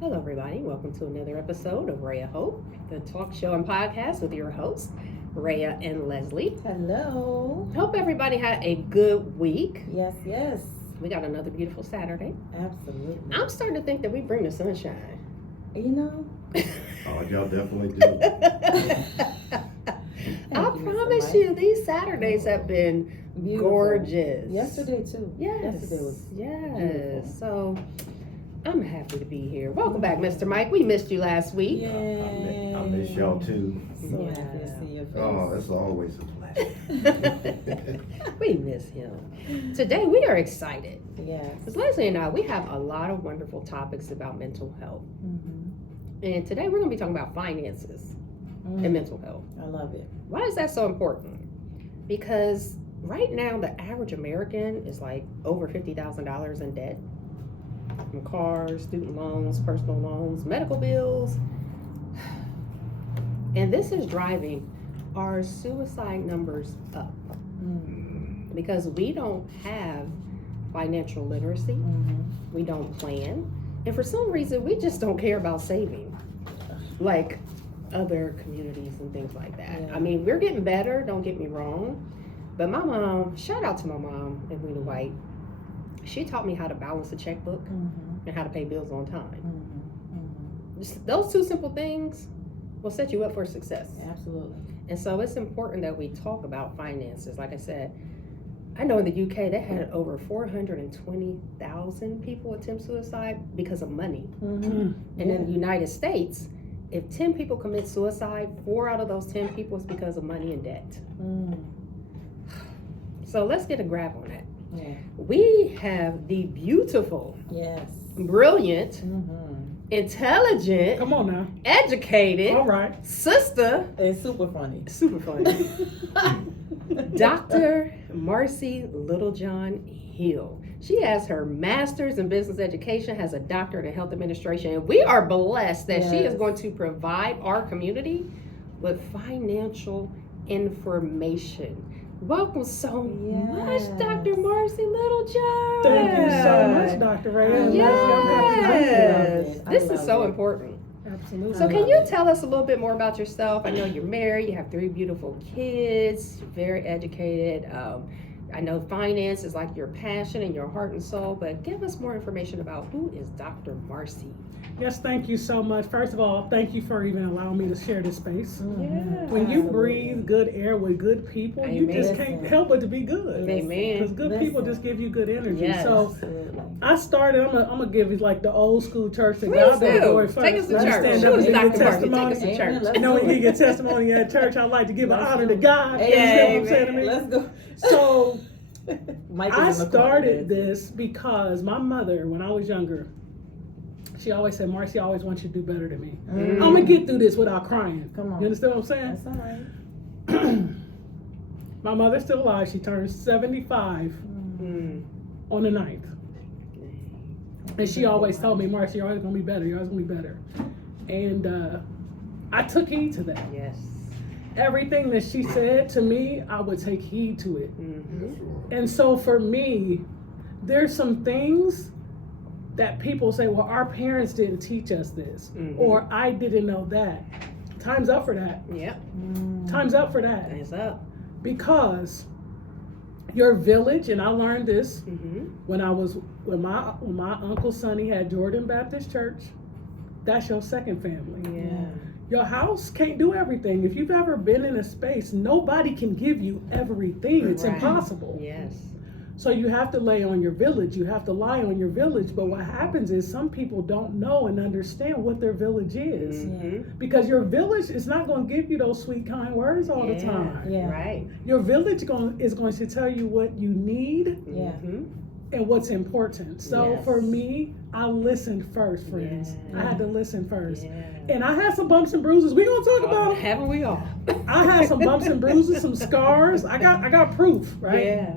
Hello, everybody. Welcome to another episode of Rhea Hope, the talk show and podcast with your hosts, Rhea and Leslie. Hello. Hope everybody had a good week. Yes. We got another beautiful Saturday. Absolutely. I'm starting to think that we bring the sunshine. You know? Oh, y'all definitely do. I promise you, these Saturdays have been Beautiful. gorgeous. Yesterday too. Yes. Yesterday was beautiful. So I'm happy to be here. Welcome back, Mr. Mike. We missed you last week. Yay. I miss y'all too. So happy to see your face. Oh, it's always a pleasure. We miss him. Today we are excited. Yes. Because Leslie and I, we have a lot of wonderful topics about mental health. Mm-hmm. And today we're going to be talking about finances and mental health. I love it. Why is that so important? Because right now the average American is like over $50,000 in debt. From cars, student loans, personal loans, medical bills. And this is driving our suicide numbers up. Because we don't have financial literacy. Mm-hmm. We don't plan. And for some reason, we just don't care about saving like other communities and things like that. Yeah. I mean, we're getting better, don't get me wrong. But my mom, shout out to my mom, Edwina White, she taught me how to balance a checkbook Mm-hmm. and how to pay bills on time. Mm-hmm. Just those two simple things will set you up for success. Absolutely. And so it's important that we talk about finances. Like I said, I know in the UK they had over 420,000 people attempt suicide because of money. Mm-hmm. And in the United States, if 10 people commit suicide, 4 out of those 10 people is because of money and debt. Mm. So let's get a grab on that. Yeah. We have the beautiful, Yes. brilliant, Mm-hmm. intelligent, Come on now. educated All right. sister, It's super funny. super funny, Dr. Marcie Littlejohn Hill. She has her master's in business education, has a doctorate in health administration, and we are blessed that she is Yes. going to provide our community with financial information. Welcome so much, Yes. Dr. Marcie Littlejohn. Thank you so much, Dr. Ray. I love I'm happy to be here. Yes, I this is love so it. important. Absolutely. So I can love you it. tell us a little bit more about yourself? I know you're married, you have 3 beautiful kids, you're very educated. I know finance is like your passion and your heart and soul, but give us more information about who is Dr. Marcie. Yes, thank you so much. First of all, thank you for even allowing me to share this space. Mhm. When you Absolutely. breathe good air with good people, you Amen. just can't help but to be good. Amen. Because good people just give you good energy. Yes. So Absolutely. I started, I'm gonna give you like the old school church that Please God be the do. glory first. Take us to Let me church. stand Who up is and give Dr. your Marcie? Take us testimony. to church. Let's You know, when do you it. get testimony at church, I like to give an Let's honor do to it. God. You Yeah, understand what I'm saying to me? Let's go. So Mike is I in the started corner. this because my mother, when I was younger, she always said, Marcie, I always want you to do better than me. Mm. I'm gonna get through this without crying. Come on. You understand what I'm saying? That's all right. My mother's still alive. She turned 75 Mm. on the 9th. And she always told me, Marcie, you're always gonna be better. You're always gonna be better. And I took heed to that. Yes. Everything that she said to me, I would take heed to it. Mm-hmm. And so for me, there's some things that people say, well, our parents didn't teach us this, Mhm. or I didn't know that. Time's up for that. Yep. Time's up for that. Hands up. Because your village, and I learned this Mm-hmm. when my Uncle Sonny had Jordan Baptist Church, that's your second family. Yeah. Your house can't do everything. If you've ever been in a space, nobody can give you everything. It's Right. impossible. Yes. So you have to lay on your village. You have to lie on your village. But what happens is some people don't know and understand what their village is. Mm-hmm. Because your village is not going to give you those sweet, kind words all the Yeah. time. Yeah. Right. Your village is going to tell you what you need Yeah. Mm-hmm. and what's important. So Yes. for me, I listened first, friends. Yeah. I had to listen first. Yeah. And I had some bumps and bruises. We're going to talk about them. Haven't we all? I had some bumps and bruises, some scars. I got proof, right? Yeah.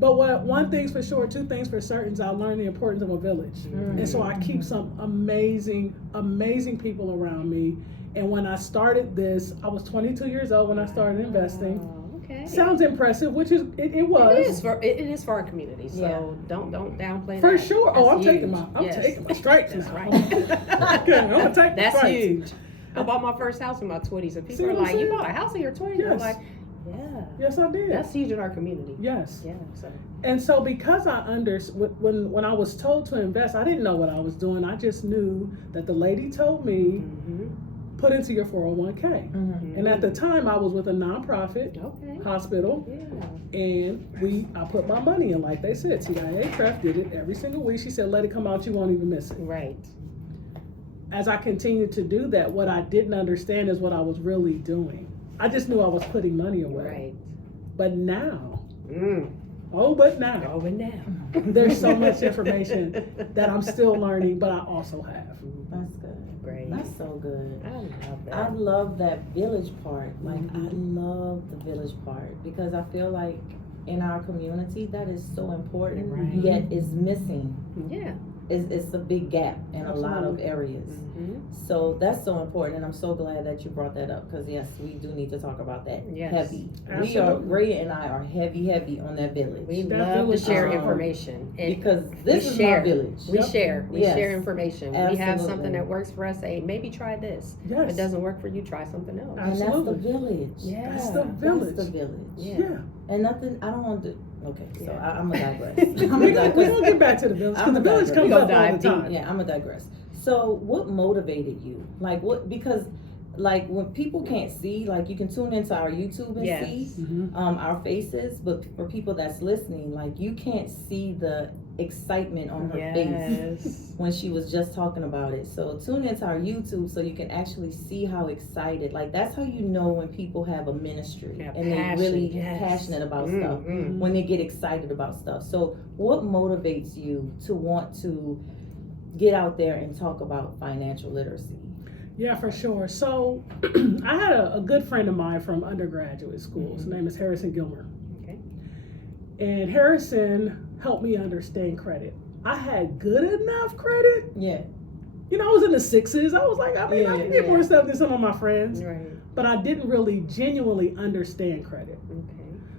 But one thing's for sure, 2 things for certain is I learned the importance of a village. Mm-hmm. And so I keep some amazing, amazing people around me. And when I started this, I was 22 years old when I started investing. Oh, Okay. Sounds impressive, which is it was. It is for our community, so Yeah. don't downplay For that. sure. Oh, That's I'm taking huge. my Yes. taking my stripes That's now. right. Okay, I'm gonna take the That's stripes. huge. I bought my first house in my 20s, and See people are what I'm like, "You saying? bought a house in your 20s?" I'm Yes. like, "Yeah, Yes, I did. that's huge in our community." Yes. Yeah. So And so because I when I was told to invest, I didn't know what I was doing. I just knew that the lady told me put into your 401k. Mm-hmm. And at the time I was with a nonprofit okay. hospital, Yeah. and I put my money in, like they said. TIA Pref did it every single week. She said, let it come out, you won't even miss it. Right. As I continued to do that, what I didn't understand is what I was really doing. I just knew I was putting money away. Right. But now, Mm. but now, Over now. there's so much information that I'm still learning, but I also have. That's good. Great. That's so good. I love that. I love that village part. Like, I Mhm. love the village part because I feel like in our community that is so important, Right. yet is missing. Yeah. It's a big gap in a lot of Absolutely. areas. Mm-hmm. So that's so important, and I'm so glad that you brought that up because yes, we do need to talk about that. Yes. Heavy. Absolutely. Ray and I are heavy on that village We That love to village share is information. And because this we is share. my village. we Yep. share. We Yes. share information. We have Absolutely. something that works for us. Say, maybe try this. If Yes. it doesn't work for you, try something else. And that's the Absolutely. village. Yeah. That's the village. That's the village. Yeah. Yeah. And nothing. I don't want to. Okay, so Yeah. I'm gonna digress. We're gonna get back to the village, because I'm the a village digress. comes We up gonna all the dive deep. time. Yeah, I'm gonna digress. So, what motivated you? Like, what? Because, like, when people can't see, like, you can tune into our YouTube and Yes. see Mhm. our faces, but for people that's listening, like, you can't see the excitement on her face Yes. when she was just talking about it. So tune into our YouTube so you can actually see how excited. Like, that's how you know when people have a ministry Yeah, and they're passion, really yes. passionate about stuff. Mm. When they get excited about stuff. So what motivates you to want to get out there and talk about financial literacy? Yeah, for sure. So I had a good friend of mine from undergraduate school. His name is Harrison Gilmer. Okay. And Harrison helped me understand credit. I had good enough credit. Yeah. You know, I was in the sixes. I was like, I mean, I can get Yeah. more stuff than some of my friends. Right. But I didn't really genuinely understand credit. Okay.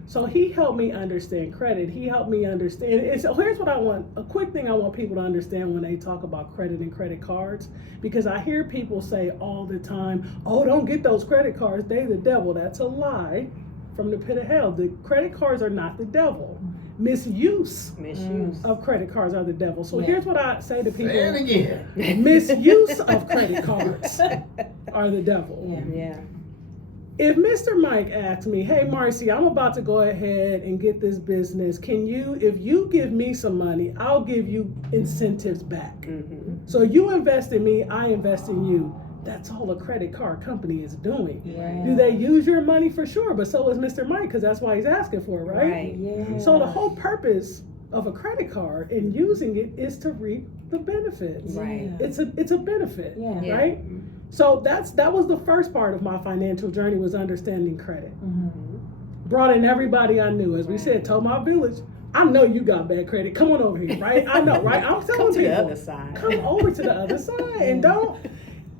So he helped me understand credit. He helped me understand. And so here's what I want, a quick thing I want people to understand when they talk about credit and credit cards, because I hear people say all the time, oh, don't get those credit cards, they the devil. That's a lie from the pit of hell. The credit cards are not the devil. Misuse Misuse. of credit cards are the devil. So Yeah. here's what I say to Say it people. again. Misuse of credit cards are the devil. Yeah. Yeah. If Mr. Mike asked me, hey, Marcie, I'm about to go ahead and get this business. Can you, if you give me some money, I'll give you incentives back. Mm-hmm. So you invest in me, I invest in you. That's all a credit card company is doing. Yeah. Do they use your money? For sure, but so is Mr. Mike, because that's why he's asking for it, right? Right. Yeah. So the whole purpose of a credit card and using it is to reap the benefits. Right. It's a benefit, Yeah. Yeah. right? So that was the first part of my financial journey, was understanding credit. Mhm. Brought in everybody I knew. As we said, told my village, I know you got bad credit. Come on over here, right? I know, right? I'm telling Come to people, the other side. come over to the other side and don't.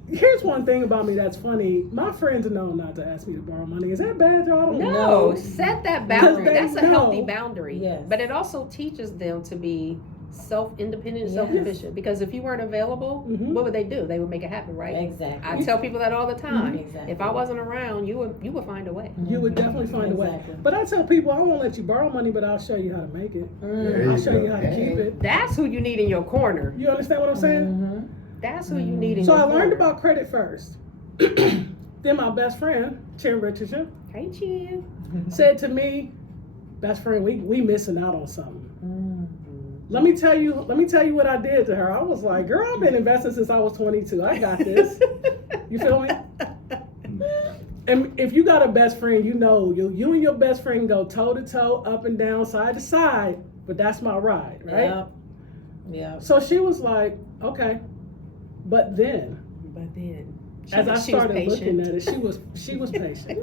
Here's one thing about me that's funny. My friends know not to ask me to borrow money. Is that bad, y'all? I don't know. No, set that boundary. Because they That's a healthy know. boundary. Yes. But it also teaches them to be self-independent and Yes. self-sufficient. Because if you weren't available, Mhm. what would they do? They would make it happen, right? Exactly. I tell people that all the time. Exactly. If I wasn't around, you would find a way. You would definitely find a way. Exactly. But I tell people, I won't let you borrow money, but I'll show you how to make it. There I'll you show go. you how to keep it. That's who you need in your corner. You understand what I'm saying? Mhm. That's who you need in So your I corner. learned about credit first. Then my best friend, Tim Richardson, Hey, Chin. said to me, best friend, we missing out on something. Mm. Let me tell you what I did to her. I was like, girl, I've been investing since I was 22. I got this. You feel me? And if you got a best friend, you know you and your best friend go toe to toe, up and down, side to side, but that's my ride, right? Yep. Yep. So she was like, okay. But then, But then, as I she was started looking at it, she was patient.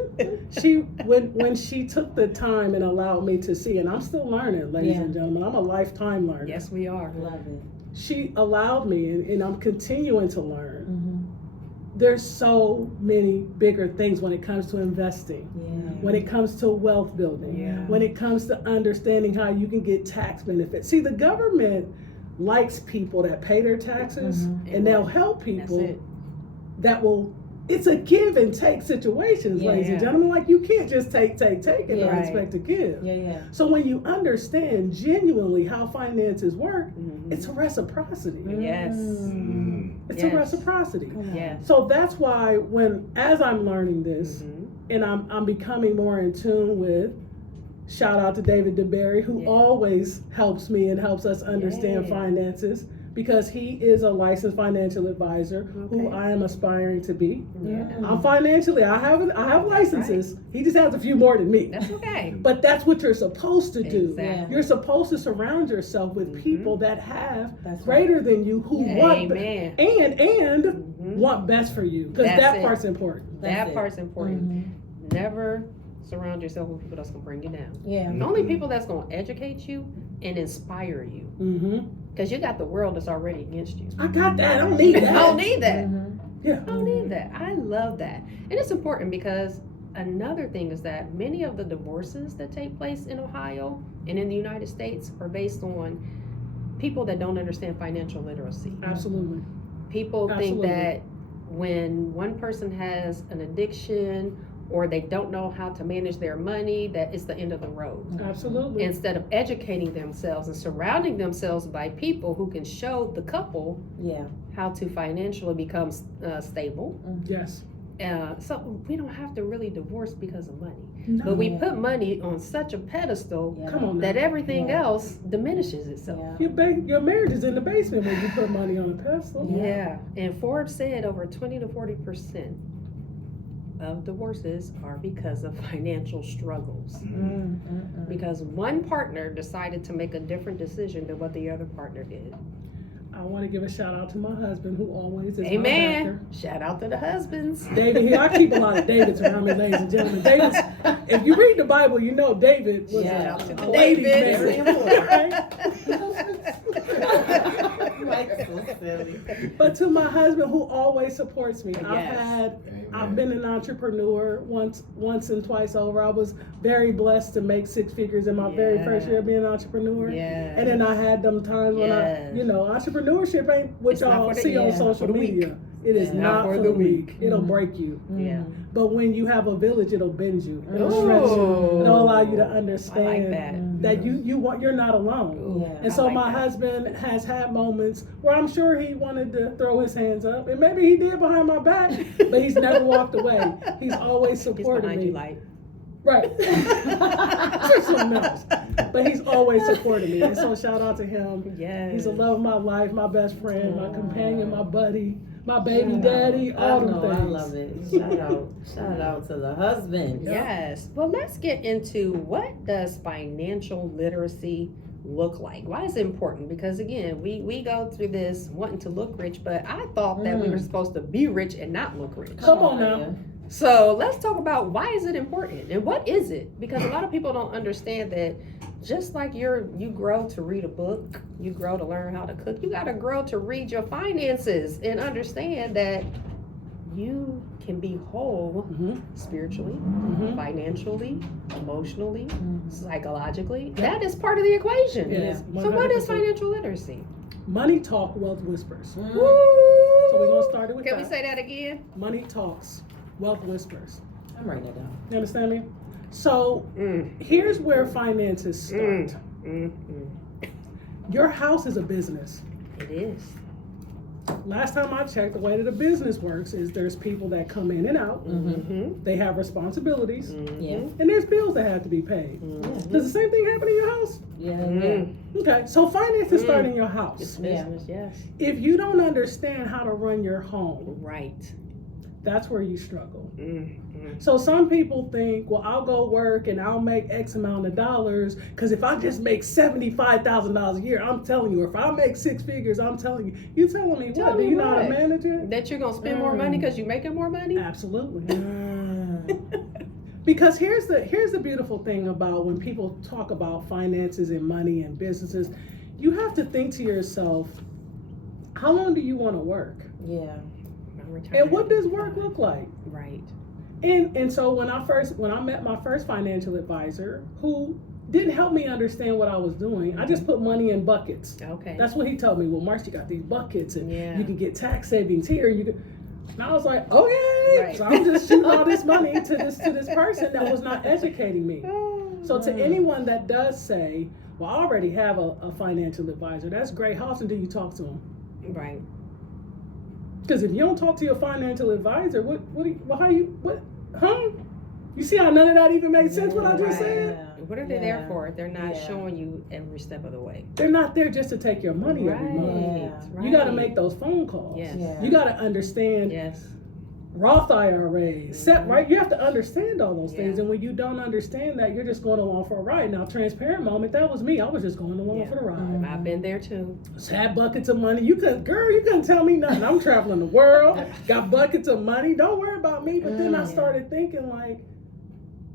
When she took the time and allowed me to see, and I'm still learning, ladies Yeah. and gentlemen, I'm a lifetime learner. Yes, we are. Love it. She allowed me, and I'm continuing to learn. Mm-hmm. There's so many bigger things when it comes to investing. when it comes to wealth building, Yeah. when it comes to understanding how you can get tax benefits. See, the government likes people that pay their taxes, and they'll help That's people it. that will. It's a give and take situation, ladies and Yeah. gentlemen. Like, you can't just take and don't Yeah. expect to give. Yeah. So when you understand genuinely how finances work, Mhm. it's a reciprocity. Yes. It's Yes. a reciprocity. Yes. So that's why as I'm learning this, Mhm. and I'm becoming more in tune with, shout out to David DeBerry, who Yeah. always helps me and helps us understand Yeah. finances, because he is a licensed financial advisor who Okay. I am aspiring to be. Yeah. I'm financially, I have licenses. He just has a few more than me. That's okay. But that's what you're supposed to do. Exactly. You're supposed to surround yourself with Mhm. people that have That's greater than you, who want Amen. and Mhm. want best for you, because That's that it. part's important. That That's it. part's important. Mhm. Never surround yourself with people that's gonna bring you down. Yeah. The only people that's gonna educate you and inspire you, Mm-hmm. because you got the world that's already against you. I got that. I don't need I that. don't need that. Yeah. I don't need that. I love that. And it's important because another thing is that many of the divorces that take place in Ohio and in the United States are based on people that don't understand financial literacy. Absolutely. People think Absolutely. that when one person has an addiction or they don't know how to manage their money, that it's the end of the road. Absolutely. Instead of educating themselves and surrounding themselves by people who can show the couple Yeah. how to financially become stable. Yes. So we don't have to really divorce because of money. No. But we Yeah. put money on such a pedestal Yeah. Come on now. that everything Yeah. else diminishes itself. Yeah. Your marriage is in the basement when you put money on a pedestal. Yeah. And Forbes said over 20 to 40% of divorces are because of financial struggles. Because one partner decided to make a different decision than what the other partner did. I want to give a shout out to my husband, who always is my Amen. Shout out to the husbands. backer. David, here I keep a lot of Davids around me, ladies and gentlemen. David's, if you read the Bible, you know David was Shout Yeah. out to a the ladies' Davids. man. Like, so silly. But to my husband, who always supports me, Yes. I've been an entrepreneur once and twice over. I was very blessed to make six figures in my very first year of being an entrepreneur. Yeah. And then I had them times when Yes. entrepreneurship ain't what It's not y'all for the- see on yeah, not social for the media. weak. It is Yeah. not for the weak. It'll break you. Yeah. But when you have a village, it'll bend you. It'll stretch you. Ooh. It'll allow you to I like understand that. you're not alone. Ooh, Yeah. And so I like my that. husband has had moments where I'm sure he wanted to throw his hands up, and maybe he did behind my back, but he's never walked away. He's always He's supported behind me. you like. Right. For something else. But he's always supported me. And so shout out to him. Yes. He's the love of my life, my best friend, my companion, my buddy, my baby Shout daddy, out. all I them know, things. I love it. Shout out to the husband. Yes. Well, let's get into what does financial literacy look like? Why is it important? Because again, we go through this wanting to look rich, but I thought that we were supposed to be rich and not look rich. Come on now. So let's talk about why is it important and what is it? Because a lot of people don't understand that just like you grow to read a book, you grow to learn how to cook, you got to grow to read your finances and understand that you can be whole Mhm. spiritually, Mhm. financially, emotionally, psychologically. That is part of the equation. Yes, So what is 100%. financial literacy? Money talk, wealth whispers. Woo! So we're gonna start it with Can we that. say that again? Money talks, wealth whispers. I'm writing it down. You understand me? So Mm. here's where finances start. Mm. Your house is a business. It is. Last time I checked, the way that a business works is there's people that come in and out. Mm-hmm. They have responsibilities, Yeah. and there's bills that have to be paid. Mm-hmm. Does the same thing happen in your house? Yeah. Okay, so finances start in your house. It's business, yes. If you don't understand how to run your home, Right. that's where you struggle. Mm-hmm. So some people think, well, I'll go work and I'll make X amount of dollars, because if I just make $75,000 a year, I'm telling you, or if I make six figures, I'm telling you. You telling me Tell what? me Do you know how to what? manage it? That you're gonna spend more money because you're making more money? Absolutely. Because here's the beautiful thing about when people talk about finances and money and businesses, you have to think to yourself, how long do you want to work? Yeah. And what does work look like? Right. And so when I met my first financial advisor, who didn't help me understand what I was doing, I just put money in buckets. Okay. That's what he told me. Well, Marcie, you got these buckets, and Yeah. you can get tax savings here. And I was like, okay. Right. So I'm just shooting all this money to this person that was not educating me. So to anyone that does say, well, I already have a financial advisor, that's great. How often do you talk to them? Right. Because if you don't talk to your financial advisor, you see how none of that even made sense what I just said? What are they there for? They're not Yeah. showing you every step of the way. They're not there just to take your money every month. Yeah. You got to make those phone calls. Yes. Yeah. You got to understand Yes. Roth IRAs, right? You have to understand all those things. Yeah. And when you don't understand that, you're just going along for a ride. Now, transparent moment, that was me. I was just going along Yeah. for the ride. I've been there too. Just had buckets of money. You couldn't tell me nothing. I'm traveling the world, got buckets of money. Don't worry about me. But then I started thinking like,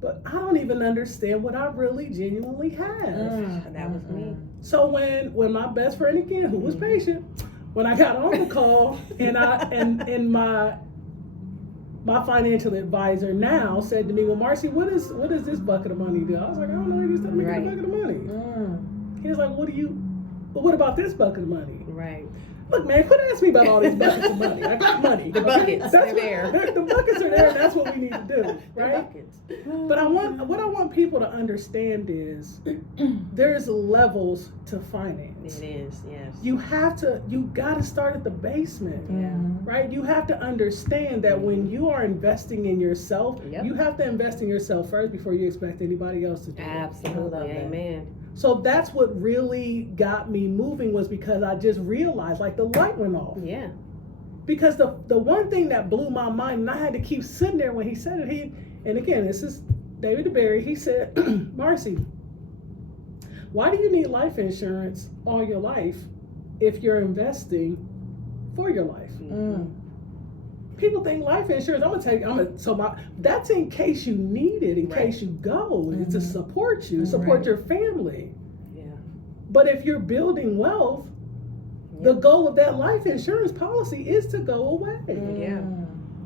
but I don't even understand what I really genuinely have. And that was me. So when my best friend again, who was patient, when I got on the call and my financial advisor now said to me, well, Marcie, what does this bucket of money do? I was like, I don't know, you just tell me Right. a bucket of money. He was like, what about this bucket of money? Right. Look, man, quit asking me about all these buckets of money. I got money. The buckets, they're there. The buckets are there, and that's what we need to do, They're right? buckets. But what I want people to understand is there's levels to finance. It is, yes. You got to start at the basement, Yeah. right? You have to understand that when you are investing in yourself, Yep. you have to invest in yourself first before you expect anybody else to do it. Absolutely. I love that. Amen. So that's what really got me moving, was because I just realized, like, the light went off. Yeah. Because the one thing that blew my mind, and I had to keep sitting there when he said it, and again, this is David DeBerry, he said, Marcie, why do you need life insurance all your life if you're investing for your life? People think life insurance, that's in case you need it, in case you go, it's to support you, support your family. Yeah. But if you're building wealth, the goal of that life insurance policy is to go away. Yeah.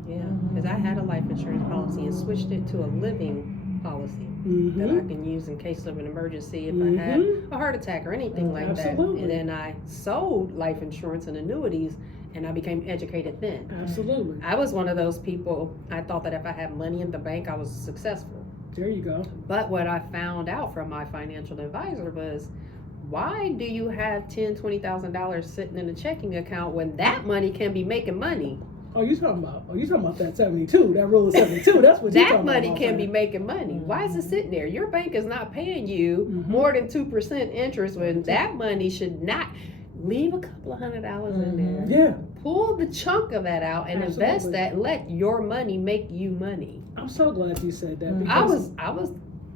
Yeah. Because I had a life insurance policy and switched it to a living policy that I can use in case of an emergency if I had a heart attack or anything like Absolutely. that. And then I sold life insurance and annuities, and I became educated then. Absolutely. I was one of those people, I thought that if I had money in the bank, I was successful. There you go. But what I found out from my financial advisor was, why do you have $10,000, $20,000 sitting in a checking account when that money can be making money? Oh, you talking about that 72, that rule of 72. That's what you're That talking money about. can be making money. Why is it sitting there? Your bank is not paying you more than 2% interest when that money should not. Leave a couple of $100 in there. Yeah. Pull the chunk of that out and invest that. And let your money make you money. I'm so glad you said that. Because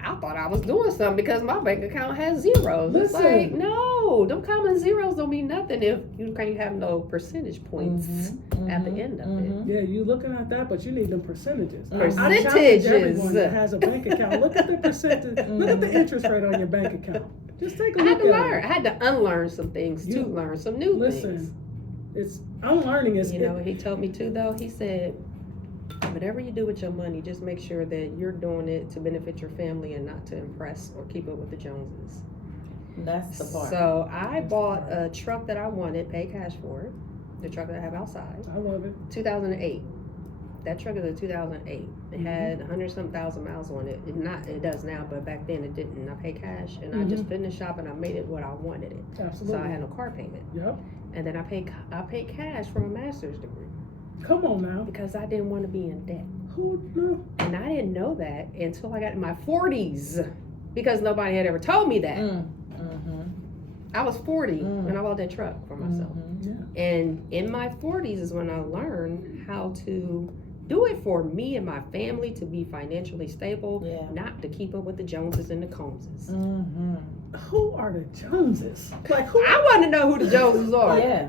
I thought I was doing something because my bank account has zeros. It's Listen. like, no, them common zeros don't mean nothing if you can't have no percentage points at the end of it. Yeah, you looking at that, but you need them percentages. I challenge Percentages. everyone that has a bank account. Look at the percentage. Look at the interest rate on your bank account. Just take a I look had to at learn. it. I had to unlearn some things to learn some new things. Listen, it's unlearning is You know what he told me too though? He said, whatever you do with your money, just make sure that you're doing it to benefit your family and not to impress or keep up with the Joneses. That's the part. So I bought a truck that I wanted, paid cash for it. The truck that I have outside. I love it. 2008. That truck is a 2008. It had 100-some thousand miles on it. It does now, but back then it didn't. I paid cash and I just put it in the shop and I made it what I wanted it. Absolutely. So I had no car payment. Yep. And then I paid cash for my master's degree Come on now. because I didn't want to be in debt. Who knew? And I didn't know that until I got in my 40s because nobody had ever told me that. I was 40 when I bought that truck for myself. Yeah. And in my 40s is when I learned how to do it for me and my family to be financially stable, not to keep up with the Joneses and the Combses. Who are the Joneses? Like who? I want to know who the Joneses are. Yeah.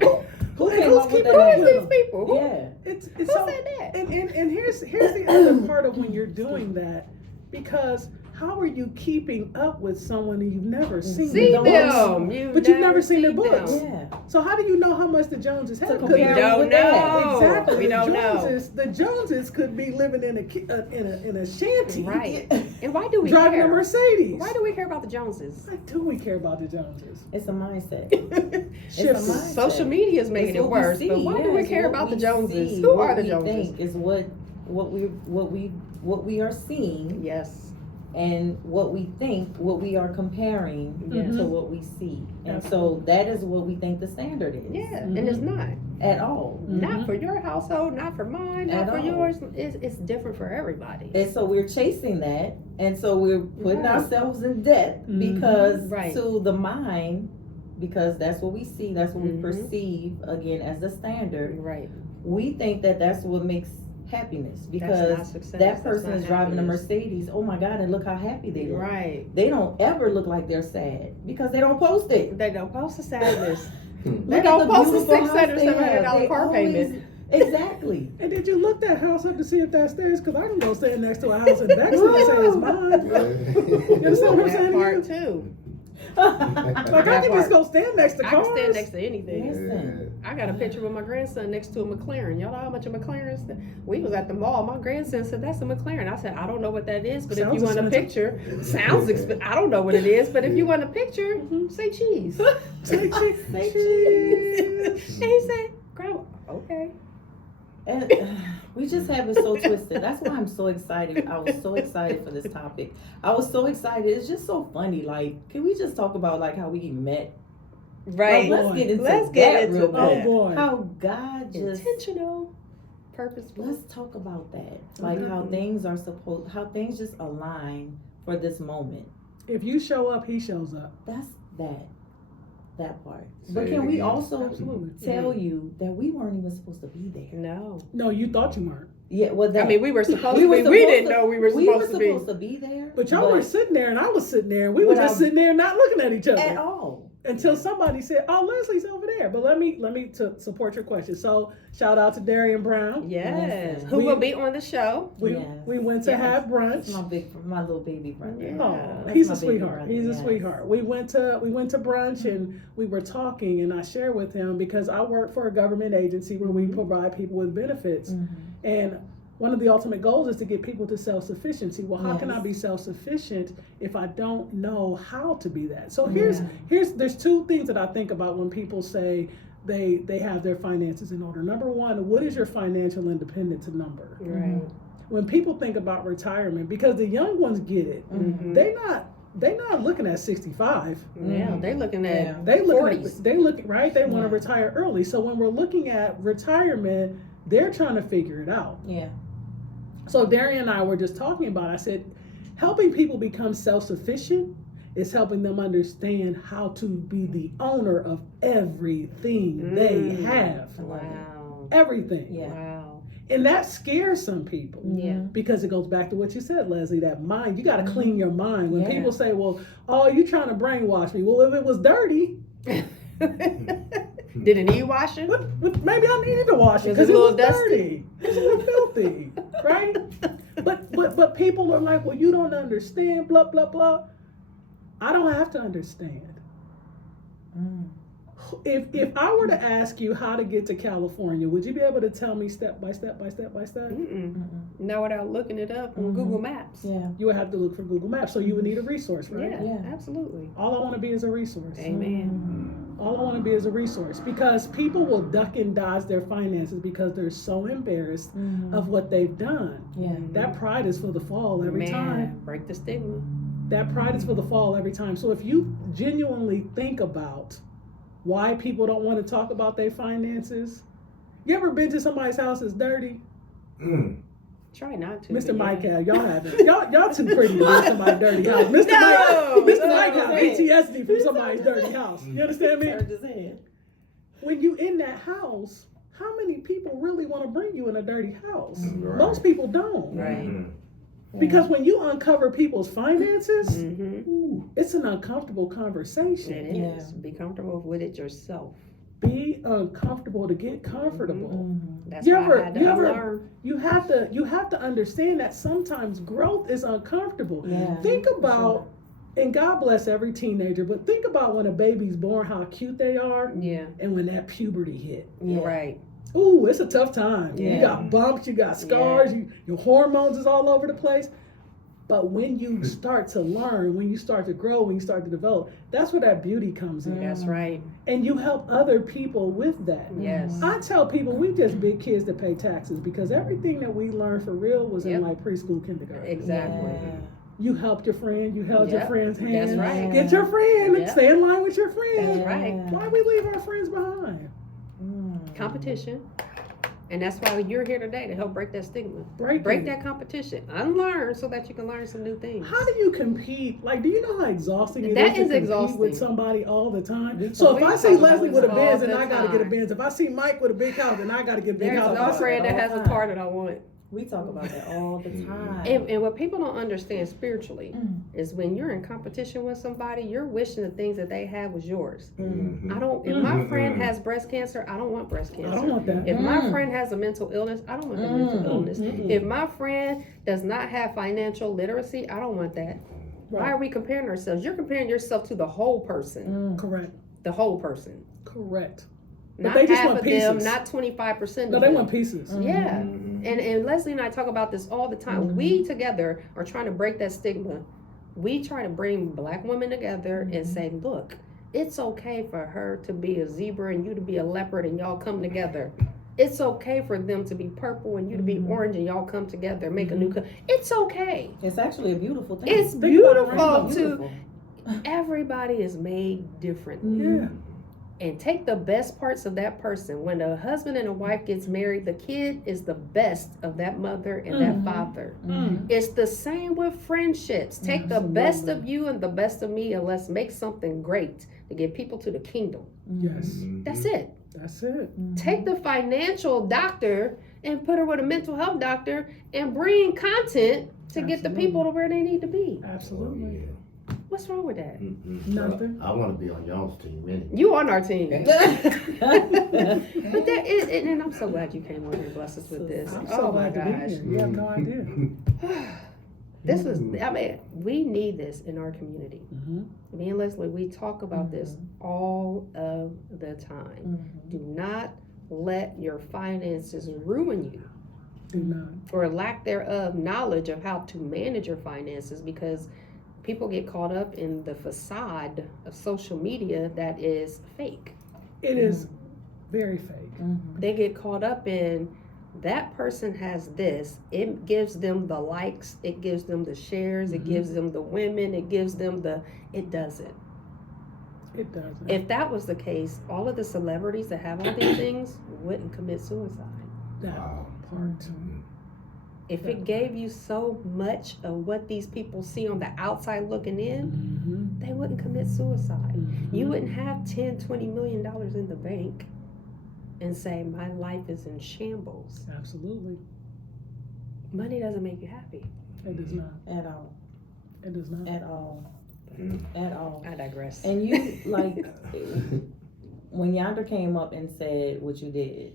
Who came who's up with keeping that up Who with are them? these people? Who, Yeah. It's who so, said that? and here's the other part of when you're doing that, because how are you keeping up with someone and you've never seen See their books? them, But you've never seen their them. books. Yeah. So how do you know how much the Joneses have? To 'Cause compare We don't with that. know. Exactly. We the don't know. Joneses, the Joneses could be living in a shanty, Right. And why do we driving care? a Mercedes. Why do we care about the Joneses? Why do we care about the Joneses? It's a mindset. Shifts. a mindset. Social media is making It's it what we worse, see, but why do we yes, care what about the we Joneses? see, Who what are the we Joneses? think is what we are seeing, Yes. and what we think, what we are comparing Yes. to what we see, and so Absolutely. that is what we think the standard is. Yeah, and it's not. At all. Not for your household, not for mine, not At for all. yours. It's different for everybody. And so we're chasing that, and so we're putting Right. ourselves in debt Mhm. because Right. to the mind, because that's what we see, that's what we Mhm. perceive again as the standard. Right. We think that that's what makes happiness That's because not success. that That's person not is driving a happiness. Mercedes. Oh my God! And look how happy they look. Right. They don't ever look like they're sad because they don't post it. They don't post the sadness. They Look at don't the post the beautiful house $600, they have. $700 They car always- payment. Exactly. And did you look that house up to see if that's theirs? Because I can go stand next to a house in Bexley and say it's mine. You understand what I'm That saying? part to you? too. Like I can just go stand next to I cars. can stand next to anything. Listen. I got a picture with my grandson next to a McLaren. Y'all know how much a McLaren is? We was at the mall. My grandson said, "That's a McLaren." I said, "I don't know what that is, but if Sounds you want a expensive. picture, sounds expensive. I don't know what it is, but if you want a picture, say cheese." Say cheese. Say and he said, "Grandma, okay." And we just have it so twisted. That's why I'm so excited. I was so excited for this topic. I was so excited. It's just so funny. Like, can we just talk about like how we met? Right. Like, let's get into Let's that get into real that. quick. Oh boy. How God just Intentional, purposeful. let's talk about that. Like how Mhm. things are supposed, how things just align for this moment. If you show up, he shows up. That's that part. Say But it can we again. also Absolutely. tell you that we weren't even supposed to be there? No. No, you thought you weren't. Yeah, well, that, I mean, we were supposed We to were be. We supposed didn't to- know we were supposed to be. supposed to be there. But y'all were sitting there and I was sitting there and we were Without- just sitting there not looking at each at other. all. Until somebody said, "Oh, Leslie's over there." But let me to support your question. So shout out to Darian Brown. Yes. Listen. Who We- will be on the show? We Yes. we went to Yes. have brunch. That's my little baby brother. Yeah. Oh, That's he's my a baby sweetheart. brother, He's a yes. sweetheart. We went to brunch and we were talking and I shared with him because I work for a government agency where we provide people with benefits. Mhm. And one of the ultimate goals is to get people to self-sufficiency. Well, how can I Yes. be self-sufficient if I don't know how to be that? So Yeah. there's two things that I think about when people say they have their finances in order. Number one, what is your financial independence number? Right. When people think about retirement, because the young ones get it, Mhm. they not looking at 65. Yeah, they looking at Yeah. They looking 40s. at, they look right. They want Yeah. to retire early. So when we're looking at retirement, they're trying to figure it out. Yeah. So Darian and I were just talking about, I said, helping people become self-sufficient is helping them understand how to be the owner of everything they have. Wow. Everything. Yeah. Wow. And that scares some people. Yeah. Because it goes back to what you said, Leslie, that mind. You got to clean your mind. When Yeah. people say, well, oh, you trying to brainwash me. Well, if it was dirty, Did it need washing? maybe I needed to wash it Is because it it a was little dirty. It's a little filthy, right? But people are like, well, you don't understand, blah, blah, blah. I don't have to understand. Mm. If I were to ask you how to get to California, would you be able to tell me step by step by step by step? Mm-mm. Mm-mm. No, without looking it up on Mhm. Google Maps. Yeah. You would have to look for Google Maps, so you would need a resource, right? Yeah, Yeah. absolutely. All I want to be is a resource. Amen. All I want to be is a resource because people will duck and dodge their finances because they're so embarrassed Mhm. of what they've done. Yeah. That pride is for the fall every Man, time. break the stigma. That pride is for the fall every time. So if you genuinely think about why people don't want to talk about their finances, you ever been to somebody's house that's dirty? Try not to. Mr. but Mike yeah. have. Y'all haven't. Y'all too pretty to be in somebody's dirty house. Mr. No, Mike no. got PTSD from somebody's dirty house. You understand me? Turned his head. When you in that house, how many people really want to bring you in a dirty house? Right. Most people don't. Right. Because when you uncover people's finances, Mm-hmm. ooh, it's an uncomfortable conversation. It is. Yeah. Be comfortable with it yourself. be uncomfortable to get comfortable. Mm-hmm. That's You why ever- I had to you ever- unlearn. You have to understand that sometimes growth is uncomfortable. Yeah. Think about, and God bless every teenager, but think about when a baby's born, how cute they are, Yeah, and when that puberty hit. Yeah. right. Ooh, it's a tough time. You Yeah. got bumps, you got scars, your hormones is all over the place. But when you start to learn, when you start to grow, when you start to develop, that's where that beauty comes in. That's right. And you help other people with that. Yes. I tell people we just big kids that pay taxes because everything that we learned for real was Yep. in like preschool, kindergarten. Exactly. Yeah. You helped your friend, you held your Yep, friend's hand. that's right. Get your friend, Yep. stay in line with your friend. That's right. Why we leave our friends behind? Competition. And that's why you're here today, to help break that stigma. Break Break it. that competition. Unlearn so that you can learn some new things. How do you compete? Like, do you know how exhausting it That is to is compete exhausting. with somebody all the time? We So if talk I see about Leslie this with a all Benz, then the I gotta get a time. Benz. If I see Mike with a big house, then I gotta get a big There's house. no friend that all has the a time. car that I want. We talk about that all the time. And what people don't understand spiritually Mm. is when you're in competition with somebody, you're wishing the things that they have was yours. Mhm. I don't. If my friend has breast cancer, I don't want breast cancer. I don't want that. If my Mm. friend has a mental illness, I don't want that Mm. mental illness. Mm-mm. If my friend does not have financial literacy, I don't want that. Why Right. are we comparing ourselves? You're comparing yourself to the whole person. Correct. The whole person. Correct. But Not they just half want of them, pieces. not 25%. No, of they them. want pieces. Yeah. Mhm. And Leslie and I talk about this all the time. Mhm. We together are trying to break that stigma. We try to bring black women together and say, look, it's okay for her to be a zebra and you to be a leopard and y'all come together. It's okay for them to be purple and you to be Mhm. orange and y'all come together, make a new It's okay. It's actually a beautiful thing. It's Think about it, beautiful right? to Beautiful. everybody is made differently. Yeah. And take the best parts of that person. When a husband and a wife gets married, the kid is the best of that mother and Mhm. that father. Mhm. It's the same with friendships. Take the best of Absolutely. you and the best of me, and let's make something great to get people to the kingdom. Yes. Mhm. That's it. That's it. Mhm. Take the financial doctor and put her with a mental health doctor and bring content to get the Absolutely. people to where they need to be. Oh, Absolutely. yeah. What's wrong with that? Mm-mm. Nothing. I want to be on y'all's team anyway. You on our team. Mm-hmm. But that is, and I'm so glad you came on here and blessed us with this. I'm so Oh my glad to be gosh. here. You have no idea. This is, I mean, we need this in our community. Mm-hmm. Me and Leslie, we talk about this all of the time. Mhm. Do not let your finances ruin you, Do not. or lack thereof knowledge of how to manage your finances, because people get caught up in the facade of social media that is fake. It is very fake. Mhm. They get caught up in that person has this. It gives them the likes, it gives them the shares, it Mhm. gives them the women, it gives them the, it doesn't. It doesn't. If that was the case, all of the celebrities that have all these things wouldn't commit suicide. that Wow. part. If it gave you so much of what these people see on the outside looking in, Mm-hmm. they wouldn't commit suicide. Mm-hmm. You wouldn't have 10, $20 million in the bank and say, my life is in shambles. Absolutely. Money doesn't make you happy. It does not. At all. It does not. At all. Mm. At all. I digress. And you, like, when Yonder came up and said what you did,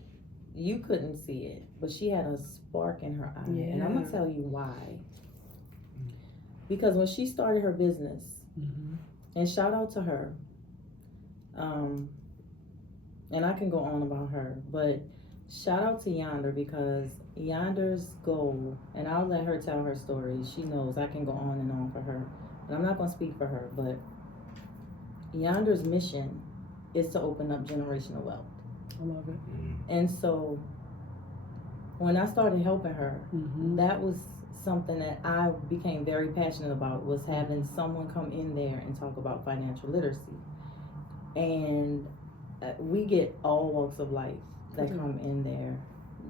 you couldn't see it, but she had a spark in her eye. And I'm going to Yeah. tell you why. Because when she started her business, Mm-hmm. and shout out to her, and I can go on about her, but shout out to Yonder, because Yonder's goal, and I'll let her tell her story. She knows I can go on and on for her, and I'm not going to speak for her, but Yonder's mission is to open up generational wealth. I love it. And so when I started helping her, Mm-hmm. that was something that I became very passionate about, was having someone come in there and talk about financial literacy. And we get all walks of life that Mhm. come in there.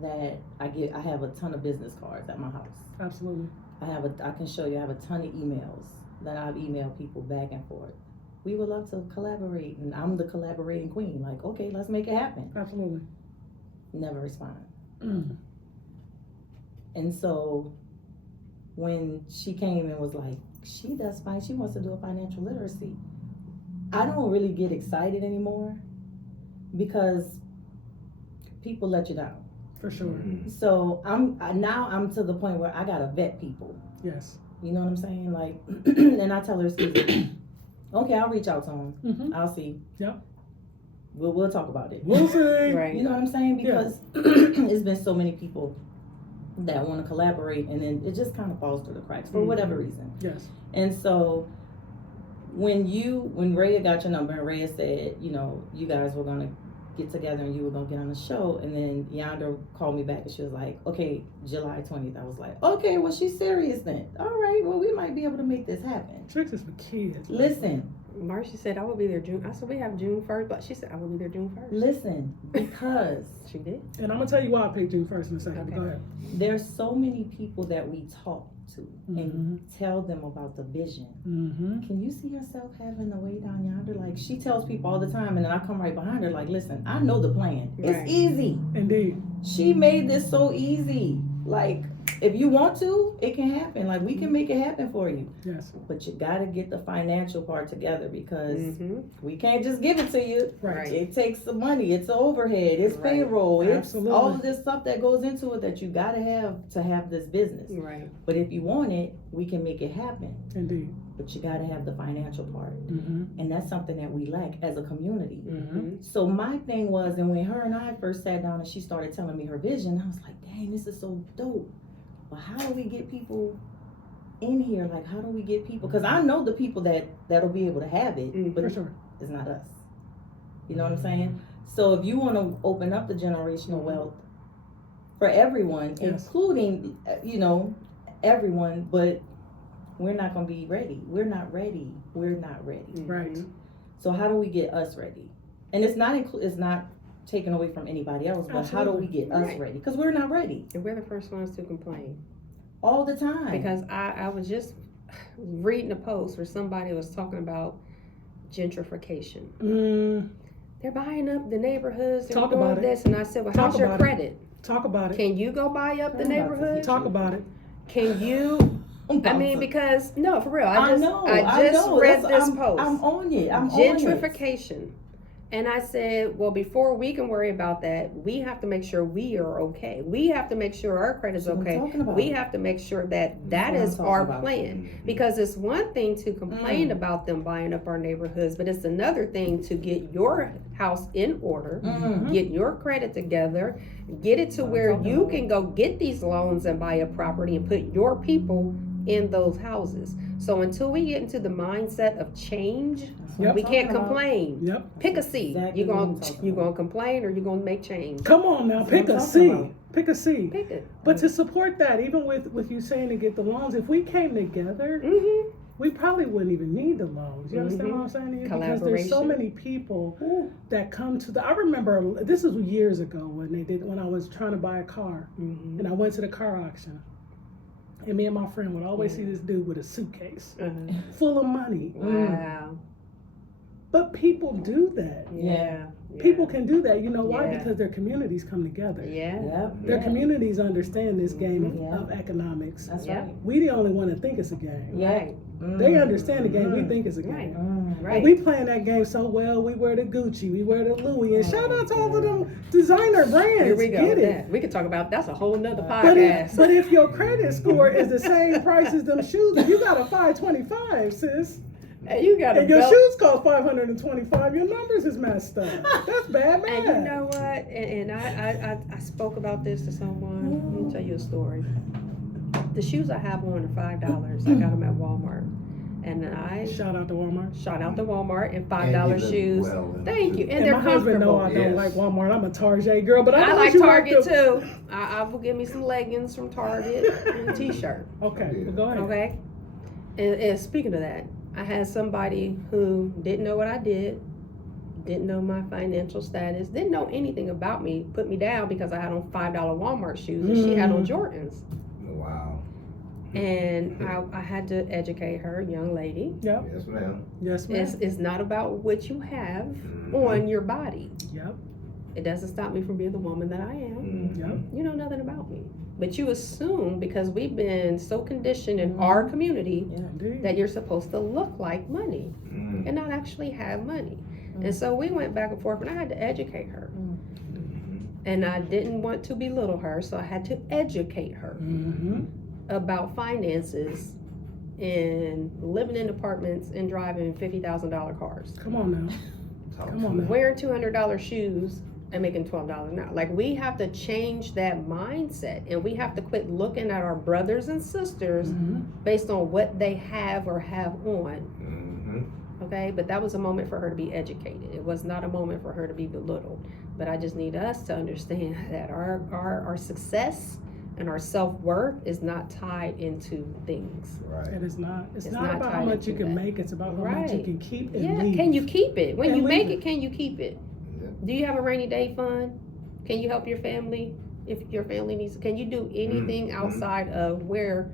That I have a ton of business cards at my house. Absolutely. I can show you. I have a ton of emails that I've emailed people back and forth. We would love to collaborate, and I'm the collaborating queen. Like, okay, let's make it happen. Absolutely. Never respond. Mm. And so when she came and was like, she does fine, she wants to do a financial literacy. I don't really get excited anymore because people let you down. For sure. Mhm. So I'm to the point where I gotta vet people. Yes. You know what I'm saying? Like, and I tell her, excuse me. Okay, I'll reach out to him. Mm-hmm. I'll see. Yep. We'll talk about it. We'll see. Right. You know what I'm saying? Yeah. Because it's been so many people that want to collaborate, and then it just kind of falls through the cracks for whatever reason. Yes. And so when Rhea got your number and Rhea said, you know, you guys were gonna get together and you were gonna get on the show, and then Yonder called me back and she was like, okay, July 20th. I was like, okay, well, she's serious then. All right, well, we might be able to make this happen. Tricks is for kids. Listen, Marcie said I will be there June. I said we have June 1st, but she said I will be there June 1st. listen, because She did. And I'm gonna tell you why I picked June 1st in a second. Okay. Go ahead. there's so many people that we talk to and Mm-hmm. tell them about the vision. Mm-hmm. Can you see yourself having the way down yonder? Like, she tells people all the time, and then I come right behind her like, listen, I know the plan. Right. It's easy. Indeed. She made this so easy. Like, if you want to, it can happen. Like, we can make it happen for you. Yes. But you gotta get the financial part together, because Mm-hmm. we can't just give it to you. Right. It takes some money. It's overhead. It's Right. payroll. It's Absolutely. all of this stuff that goes into it that you gotta have to have this business. Right. But if you want it, we can make it happen. Indeed. But you gotta have the financial part. Mm-hmm. And that's something that we lack as a community. Mm-hmm. So my thing was, and when her and I first sat down and she started telling me her vision, I was like, dang, this is so dope. But how do we get people in here? Like, how do we get people? Because I know the people that'll be able to have it, Mm, but For sure. it's not us. You know what I'm saying? So if you want to open up the generational wealth for everyone, Yes. including, you know, everyone, but we're not going to be ready. We're not ready. We're not ready. Right. So how do we get us ready? And it's not taken away from anybody else, but how do we get us Right. ready? Because we're not ready And we're the first ones to complain. all the time. Because I was just reading a post where somebody was talking about gentrification. Mm, They're buying up the neighborhoods. They're Talk doing about it. this, and I said, "Well, Talk how's your about it. credit? talk about it. Can you go buy up the I'm about to neighborhood? Talk about it. Can you? I mean, because no, for real. I just know. read That's- this post. I'm on it. I'm on it. Gentrification. And I said, well, before we can worry about that, we have to make sure we are okay. We have to make sure our credit's That's what I'm okay. talking about. We have to make sure that That's what I'm is talking our about. plan. Because it's one thing to complain Mm. about them buying up our neighborhoods, but it's another thing to get your house in order, Mhm. get your credit together, get it to I'm where talking you about. can go get these loans and buy a property and put your people in those houses. So until we get into the mindset of change, That's what Yep. I'm we can't talking about. complain. Yep. Pick a seat. Exactly You what I'm gonna talking you about. gonna complain or you gonna make change? Come on now. That's Pick what a I'm talking C. about. Pick a C. Pick it. But to support that, even with you saying to get the loans, if we came together, Mm-hmm. we probably wouldn't even need the loans. You understand what I'm saying to you? Because there's so Collaboration. many people Ooh. that come to the. I remember this was years ago when I was trying to buy a car, Mm-hmm. and I went to the car auction, and me and my friend would always see this dude with a suitcase full of money. Wow. But people do that. Yeah. People can do that. You know why? Yeah. Because their communities come together. Yeah. Yep. Their Yeah. communities understand this game Mhm. of economics. That's Yeah. right. We the only one that think it's a game. Yeah. Right. They understand the game. We Mm. think it's a Right. game. Mm. Right. And we playing that game so well. We wear the Gucci, we wear the Louis, and shout out to all of them designer brands. Here we go. Get with it? that. We could talk about that's a whole nother But podcast. if your credit score is the same price as them shoes, if you got a 525, sis, And you got a and your belt. shoes cost 525, your numbers is messed up. That's bad, man. And you know what? And I spoke about this to someone. Let me tell you a story. The shoes I have on are $5. I got them at Walmart. And I Shout out to Walmart. shot out to Walmart and $5 And you look shoes. well in them, Thank too. you. And And they're my husband know comfortable. I don't Yes. like Walmart. I'm a Target girl, but I, I know like you Target the- too. I will give me some leggings from Target and a t-shirt. Okay, well, go ahead. Okay. And speaking of that, I had somebody who didn't know what I did, didn't know my financial status, didn't know anything about me, put me down because I had on $5 Walmart shoes and she had on Jordans. Wow. And I had to educate her, young lady. Yep. Yes, ma'am. Yes, ma'am. It's not about what you have Mhm. on your body. Yep. It doesn't stop me from being the woman that I am. Mhm. Yep. You know nothing about me. But you assume because we've been so conditioned in our community Yeah. Indeed. that you're supposed to look like money Mhm. and not actually have money. And so we went back and forth, and I had to educate her. And I didn't want to belittle her, so I had to educate her about finances and living in apartments and driving $50,000 cars. Come on now. Talk Come to on me. now. Wearing $200 shoes and making $12 an hour. Like, we have to change that mindset, and we have to quit looking at our brothers and sisters based on what they have or have on. Okay, but that was a moment for her to be educated. It was not a moment for her to be belittled. But I just need us to understand that our success and our self-worth is not tied into things. Right. It is not. It's not not about how tied much you into can that. make. It's about how much Right. you can keep and Yeah, leave. can you keep it? When And you make leave it, can you keep it? Yeah. Do you have a rainy day fund? Can you help your family if your family needs? Can you do anything outside of wear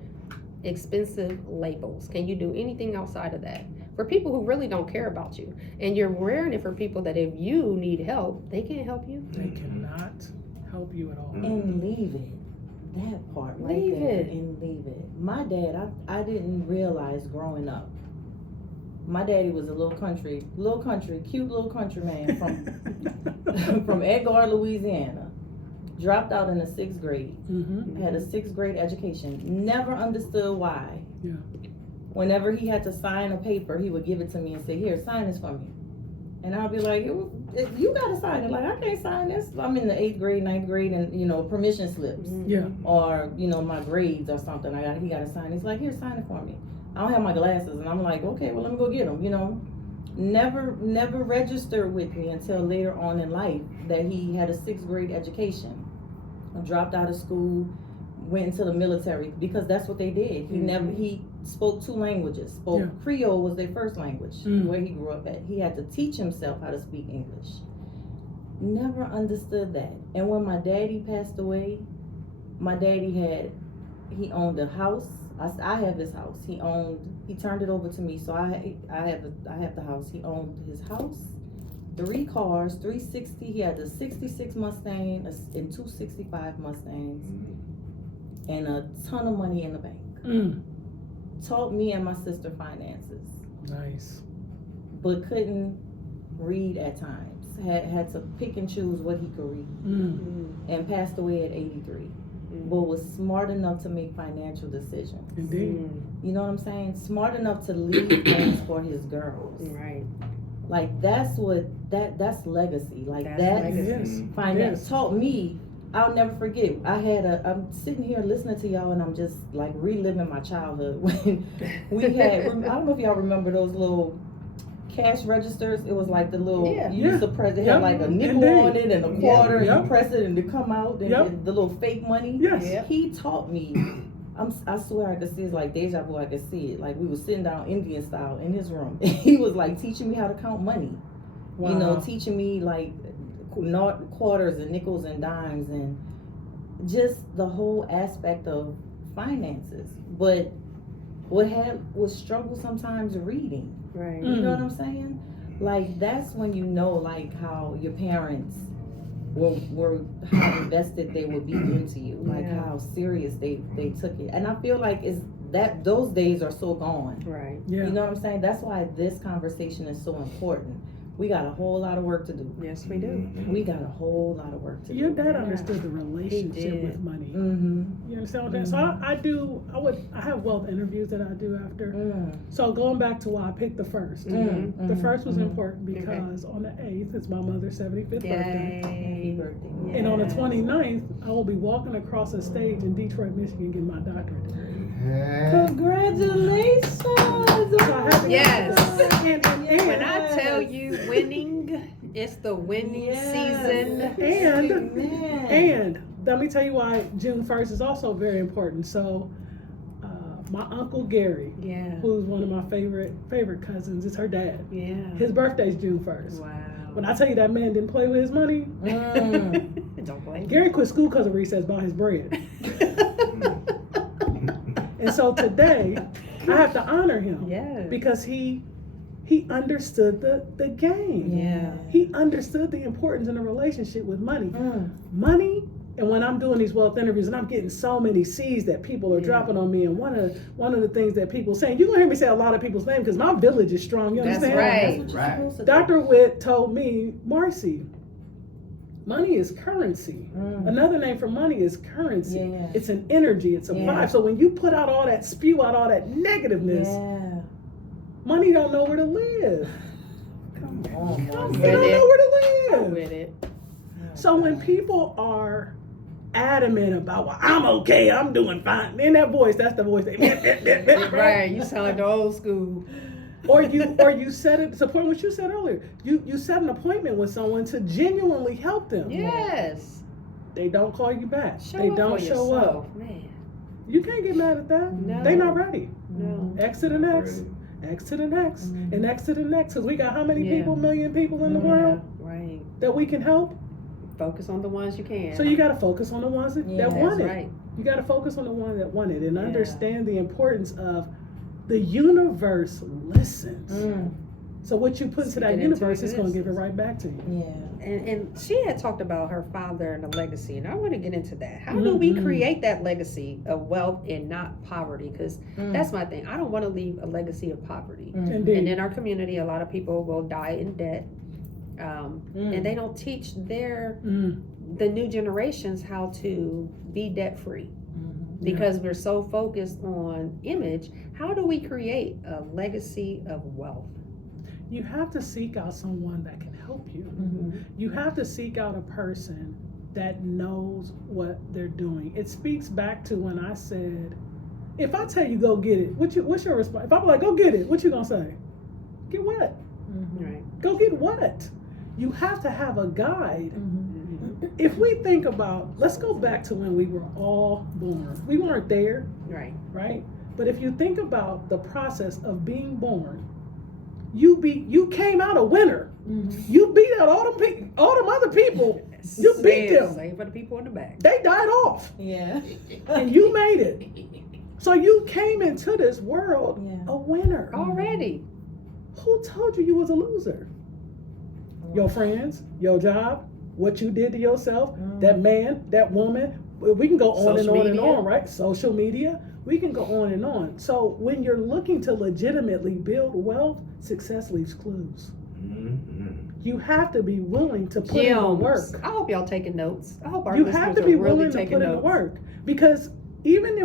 expensive labels? Can you do anything outside of that? For people who really don't care about you, and you're wearing it for people that if you need help, they can't help you. They cannot help you at all. And leave it. That part right Leave there. it. And leave it. My dad, I didn't realize growing up. My daddy was a cute little country man from Edgar, Louisiana. Dropped out in the 6th grade. Had a 6th grade education. Never understood why. Yeah. Whenever he had to sign a paper, he would give it to me and say, "Here, sign this for me." And I'll be like, "You gotta sign it." Like, I can't sign this. I'm in the 8th grade, 9th grade, and permission slips. Yeah. Or my grades or something. He gotta sign. He's like, "Here, sign it for me." I don't have my glasses, and I'm like, "Okay, well, let me go get them." Never registered with me until later on in life that he had a 6th grade education. I dropped out of school, went into the military because that's what they did. He spoke 2 languages. Creole was their first language where he grew up at. He had to teach himself how to speak English. Never understood that. And when my daddy passed away, my daddy he owned a house. I have his house. He turned it over to me, so I have the house. He owned his house, 3 cars, 360. He had a 66 Mustang and 2 65 Mustangs, and a ton of money in the bank. Taught me and my sister finances, Nice. but couldn't read at times. Had to pick and choose what he could read, and passed away at 83. But was smart enough to make financial decisions. Indeed. You know what I'm saying? Smart enough to leave things for his girls. Right. Like, that's that's legacy. Like, That's that's legacy. Yes. finance. Yes. Taught me. I'll never forget. I'm sitting here listening to y'all, and I'm just like reliving my childhood when we had. I don't know if y'all remember those little cash registers. It was like the little you used to press. It had like a nickel on it and a quarter, and you press it and it come out, and the little fake money. Yes. Yep. He taught me. I swear I could see it's like deja vu. I could see it. Like, we were sitting down Indian style in his room. He was like teaching me how to count money. Wow. Teaching me like quarters and nickels and dimes and just the whole aspect of finances. But was struggle sometimes reading. Right. You know what I'm saying? Like, that's when like how your parents were how invested they would be into you, like how serious they took it. And I feel like those days are so gone. Right. Yeah. You know what I'm saying? That's why this conversation is so important. We got a whole lot of work to do. Yes, we do. We got a whole lot of work to do. Your dad understood the He relationship did. with money. Mm-hmm. You understand what I'm saying? So I have wealth interviews that I do after. Mm. So going back to why I picked the first. Mm. The first was Mhm. important because on the 8th, it's my mother's 75th birthday. Happy Yay. birthday. And on the 29th, I will be walking across a stage in Detroit, Michigan, getting my doctorate degree. Congratulations! So I had to Yes. and When I tell you winning, it's the winning season. And let me tell you why June 1st is also very important. So, my uncle Gary, Yeah. who's one of my favorite cousins, is her dad. Yeah. His birthday's June 1st. Wow. When I tell you that man didn't play with his money, Don't blame Gary quit school because of recess bought his bread. And so today, I have to honor him Yeah. because he understood the game. Yeah. He understood the importance in a relationship with money. Mm. Money And when I'm doing these wealth interviews and I'm getting so many C's that people are dropping on me, and one of the things that people saying, you're gonna hear me say a lot of people's names because my village is strong. You That's understand? right. That's what you're supposed to do. Dr. Witt told me, Marcie, money is currency. Another name for money is currency. Yeah. It's an energy, it's a vibe. So when you put out all that, spew out all that negativeness, money don't know where to live. Come on, It Marcie. don't know where to I'm live. with it. So when people are adamant about, well, I'm okay, I'm doing fine, in that voice, that's the voice. Right, you sound like the old school. Or you set it, support what you said earlier. You set an appointment with someone to genuinely help them. Yes. They don't call you back. Show They up don't for show yourself, up. man. You can't get mad at that. No. They not ready. No. X to the next. X to the next. And X to the next. Because we got how many people, million people in the world Right. that we can help? Focus on the ones you can. So you got to focus on the ones that That's want it. right. You got to focus on the one that want it and understand the importance of the universe listens. So what you put into that Speaking universe into is going to give it existence. right back to you. Yeah. And she had talked about her father and the legacy, and I want to get into that. How do we create that legacy of wealth and not poverty? Because that's my thing. I don't want to leave a legacy of poverty. Indeed. And in our community, a lot of people will die in debt, and they don't teach the new generations how to be debt free. Because we're so focused on image, how do we create a legacy of wealth? You have to seek out someone that can help you. You have to seek out a person that knows what they're doing. It speaks back to when I said, if I tell you go get it, what's your response? If I'm like, go get it, what you gonna say? Get what? Right. Go get what? You have to have a guide. If we think about, let's go back to when we were all born. We weren't there, Right. right? But if you think about the process of being born, you came out a winner. You beat out all them other people. You beat them. Same for the people in the back. They died off, Yeah. and you made it. So you came into this world a winner. Already. Who told you was a loser? Your friends, your job, what you did to yourself, that man, that woman. We can go on and Social on and media. on, right? Social media. We can go on and on. So when you're looking to legitimately build wealth, success leaves clues. You have to be willing to put in the work. I hope y'all taking notes. I hope our You listeners have to are be really willing to taking put in the notes. work, because even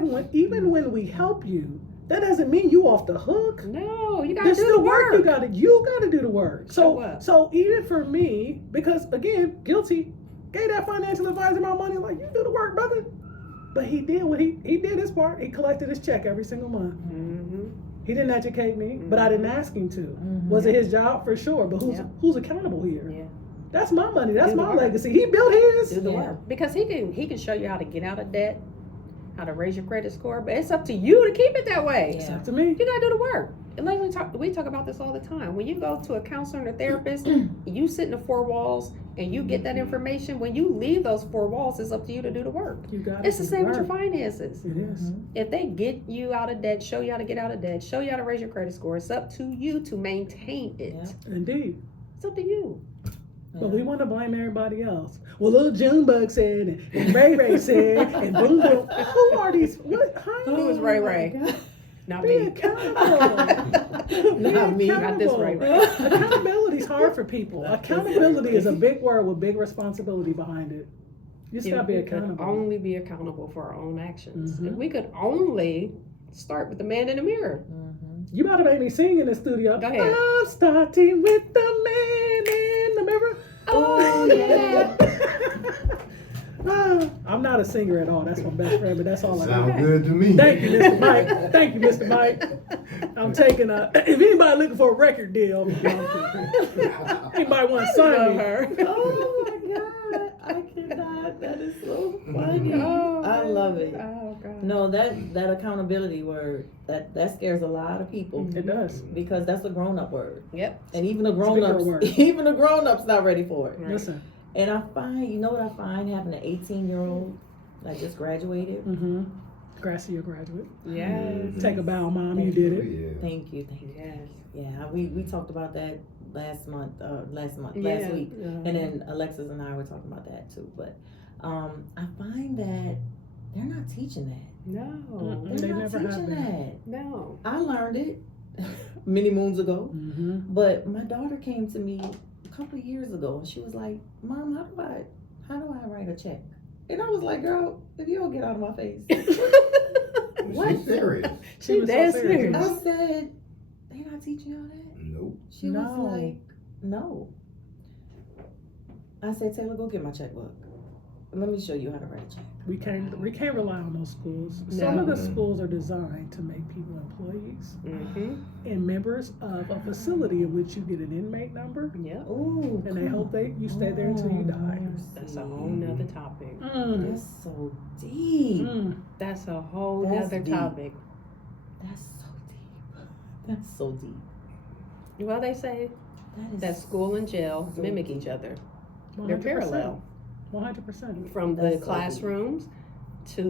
when we help you, that doesn't mean you off the hook. No, you gotta There's do still the work. You gotta do the work. Show up. So even for me, because again, guilty, gave that financial advisor my money, like, you do the work, brother. But he did what he did his part. He collected his check every single month. He didn't educate me, but I didn't ask him to. Was it his job? For sure. But who's accountable here? Yeah. That's my money. That's Do the my work. legacy. He built his. Do the work. Because he can show you how to get out of debt, how to raise your credit score, but it's up to you to keep it that way. It's up to me. You gotta do the work. And like we talk about this all the time. When you go to a counselor and a therapist, you sit in the four walls and you get that information. When you leave those four walls, it's up to you to do the work. You got It's the same with your finances. It is. If they get you out of debt, show you how to get out of debt, show you how to raise your credit score, it's up to you to maintain it. Indeed. It's up to you. But we want to blame everybody else. Well, little Junebug said, and Ray Ray said, and boom boom. Who are these? What? Who was Ray Ray? Not Be me. accountable. Not me. Not this Ray Ray. Accountability is hard for people. Accountability is a big word with big responsibility behind it. You just gotta be We could accountable. only be accountable for our own actions. Mhm. If we could only start with the man in the mirror. You about to make me sing in the studio. Go ahead. I'm starting with the man in the mirror. Oh, yeah. I'm not a singer at all. That's my best friend, but that's all I Sound got. good to me. Thank you, Mr. Mike. Thank you, Mr. Mike. I'm taking if anybody looking for a record deal, anybody want to sign me? Oh my God, I cannot. That is so funny. Oh, I love it. Oh, God. No, that accountability word, that scares a lot of people It does. because that's a grown-up word, Yep. and even the a big grown-ups, word. even the grown-ups not ready for it. Right. Listen. And I find, you know what I find, having an 18-year-old that just graduated. Mm-hmm. Gracia graduate. Yes. Take a bow, Mom. You did it. Yeah. Thank you. Yes. Yeah, we talked about that last Yeah. week, and then Alexis and I were talking about that too. But I find that they're not teaching that. No. They're They not never have teaching been. that. No. I learned it many moons ago, Mm-hmm. but my daughter came to me a couple of years ago, and she was like, "Mom, how do I write a check?" And I was like, "Girl, if you don't get out of my face." She's serious. She was so dead serious. I said, "They not teaching y'all that?" Nope. She No. was like, "No." I said, "Taylor, go get my checkbook. Let me show you how to write a check." We can't rely on those schools. Some of the No. schools are designed to make people employees Mm-hmm. and members of a facility in which you get an inmate number, Yep. Ooh, and they hope you stay there until you die. That's a whole nother topic. Mm. That's so deep. Mm. That's a whole That's nother deep. topic. That's so deep. That's so deep. Well, they say That is that school and jail so mimic deep. each other. They're 100%. parallel. 100%. From the That's so deep. classrooms to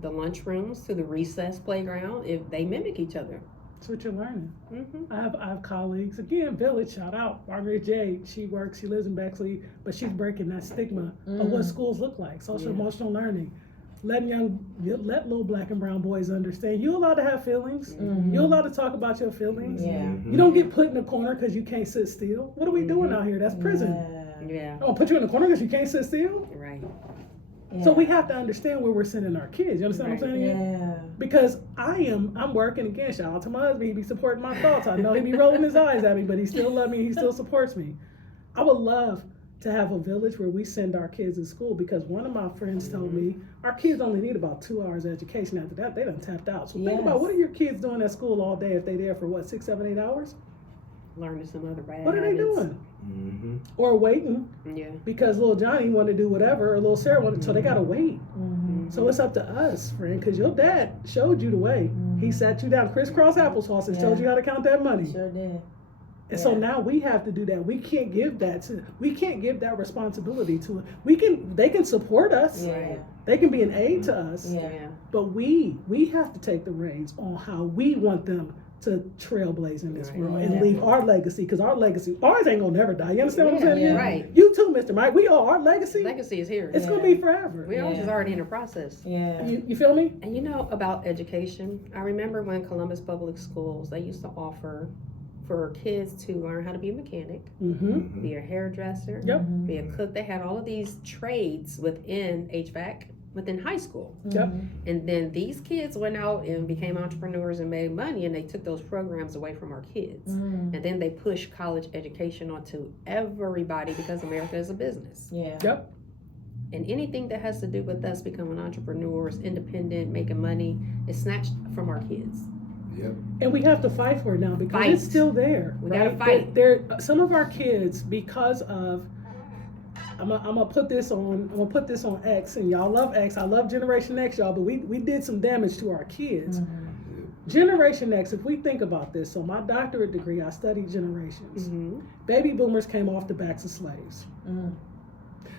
the lunchrooms to the recess playground. If they mimic each other. That's what you're learning. Mm-hmm. I have colleagues, again, Village, shout out, Margaret Jade. She lives in Bexley, but she's breaking that stigma of what schools look like, social Yeah. emotional learning. Let little black and brown boys understand you're allowed to have feelings. Mhm. You're allowed to talk about your feelings. Yeah. Mhm. You don't get put in a corner because you can't sit still. What are we doing out here? That's prison. Yeah. Yeah. I'm gonna put you in a corner because you can't sit still. Right. So we Yeah. have to understand where we're sending our kids. You understand what I'm saying? Yeah. Because I'm working again. Shout out to my husband. He be supporting my thoughts. I know he be rolling his eyes at me, but he still loves me. He still supports me. I would love to have a village where we send our kids to school, because one of my friends told me our kids only need about 2 hours of education. After that, they done tapped out. So think about, Yes. what are your kids doing at school all day if they there for 6, 7, 8 hours? Learning some other bad What are they habits. doing? Mm-hmm. Or waiting Yeah. because little Johnny wanted to do whatever, or little Sarah wanted, so they gotta wait. Mhm. So it's up to us, friend, because your dad showed you the way. He sat you down, crisscross applesauce, and showed Yeah. you how to count that money. Sure did. And so Yeah. now we have to do that. We can't give that responsibility to it. They can support us. Yeah. They can be an aid to us. Yeah. Yeah. But we have to take the reins on how we want them to trailblaze in this Right. world and Yeah. leave our legacy, because ours ain't gonna never die. You understand what I'm saying? Yeah. Right. You too, Mr. Mike. We are our legacy. Legacy is here. It's Yeah. gonna be forever. We're all Yeah. just already in the process. Yeah. You feel me? And you know about education, I remember when Columbus Public Schools, they used to offer for kids to learn how to be a mechanic, Mm-hmm. be a hairdresser, Yep. Mhm. be a cook. They had all of these trades within HVAC, within high school. Yep. Mhm. And then these kids went out and became entrepreneurs and made money, and they took those programs away from our kids. Mhm. And then they pushed college education onto everybody because America is a business. Yeah. Yep. And anything that has to do with us becoming entrepreneurs, independent, making money, is snatched from our kids. Yep. And we have to fight for it now, because Fight. it's still there. We right? gotta fight. There, some of our kids, because of, I'm gonna put this on X, and y'all love X. I love Generation X, y'all, but we did some damage to our kids. Mhm. Generation X, if we think about this, so my doctorate degree, I studied generations. Mm-hmm. Baby boomers came off the backs of slaves. Mhm.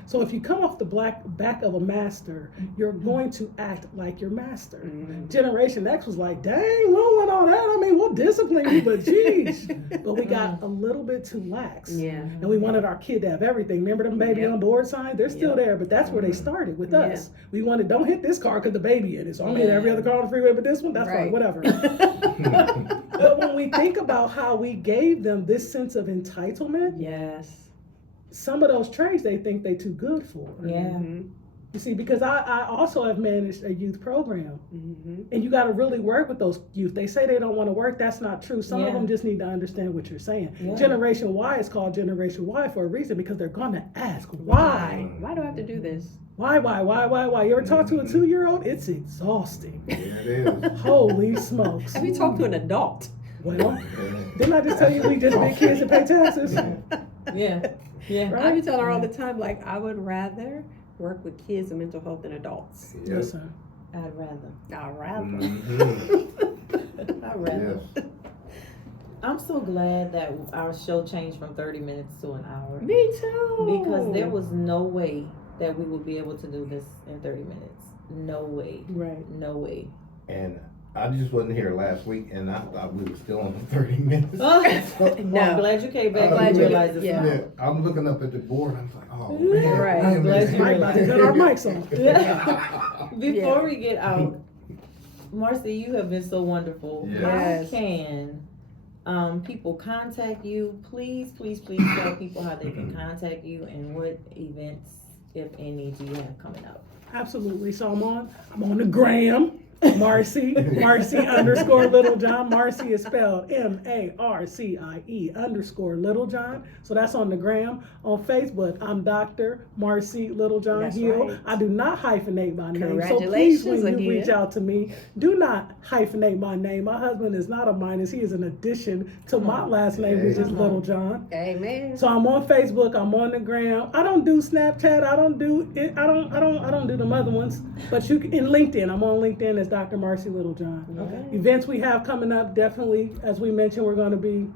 So if you come off the back of a master, you're going to act like your master. Mm-hmm. Generation X was like, dang, we don't want all that. I mean, we'll discipline you, but geez. But we got a little bit too lax. Yeah. And we wanted our kid to have everything. Remember them baby Yep. on board signs? They're still Yep. there, but that's where they started with Yeah. us. We wanted, don't hit this car because the baby in it. So I'm hitting every other car on the freeway, but this one, that's fine, Right. whatever. But when we think about how we gave them this sense of entitlement, Yes. some of those traits they think they too good for. Yeah. Mm-hmm. You see, because I also have managed a youth program, Mm-hmm. and you got to really work with those youth. They say they don't want to work. That's not true. Some of Yeah. them just need to understand what you're saying. Yeah. Generation Y is called Generation Y for a reason, because they're going to ask why. Why do I have to do this? Why? You ever talk to a 2-year-old? It's exhausting. Yeah, it is. Holy smokes. Have you talked to an adult? Well, didn't I just tell you we just big kids and pay taxes? Yeah. Yeah. I be telling her all the time, like, I would rather work with kids and mental health than adults. Yep. Listen, I'd rather. I'd rather. Mhm. I'd rather. Yes. I'm so glad that our show changed from 30 minutes to an hour. Me too. Because there was no way that we would be able to do this in 30 minutes. No way. right. No way. And I just wasn't here last week, and I thought we were still on the 30 minutes. Oh, No. I'm glad you came back. I'm and glad you- realized it's yeah. not. Yeah, I'm looking up at the board. I'm like, oh Yeah. man, Right. I am I'm glad you Mike about to cut our mics off. Before Yeah. we get out, Marcie, you have been so wonderful. Yes. How can people contact you? Please tell people how they can contact you and what events, if any, do you have coming up? Absolutely. So I'm on the gram. Marcie _ Littlejohn. Marcie is spelled MARCIE_Littlejohn. So that's on the gram. On Facebook, I'm Dr. Marcie Littlejohn That's Hill. right. I do not hyphenate my name. So please, Congratulations when you again. reach out to me, do not hyphenate my name. My husband is not a minus. He is an addition to my last name, which is Hey. Littlejohn. Amen. So I'm on Facebook, I'm on the gram. I don't do Snapchat, I don't do them other ones. But you can, in LinkedIn, I'm on LinkedIn as Dr. Marcie Littlejohn. Okay. Events we have coming up, definitely, as we mentioned, we're going to be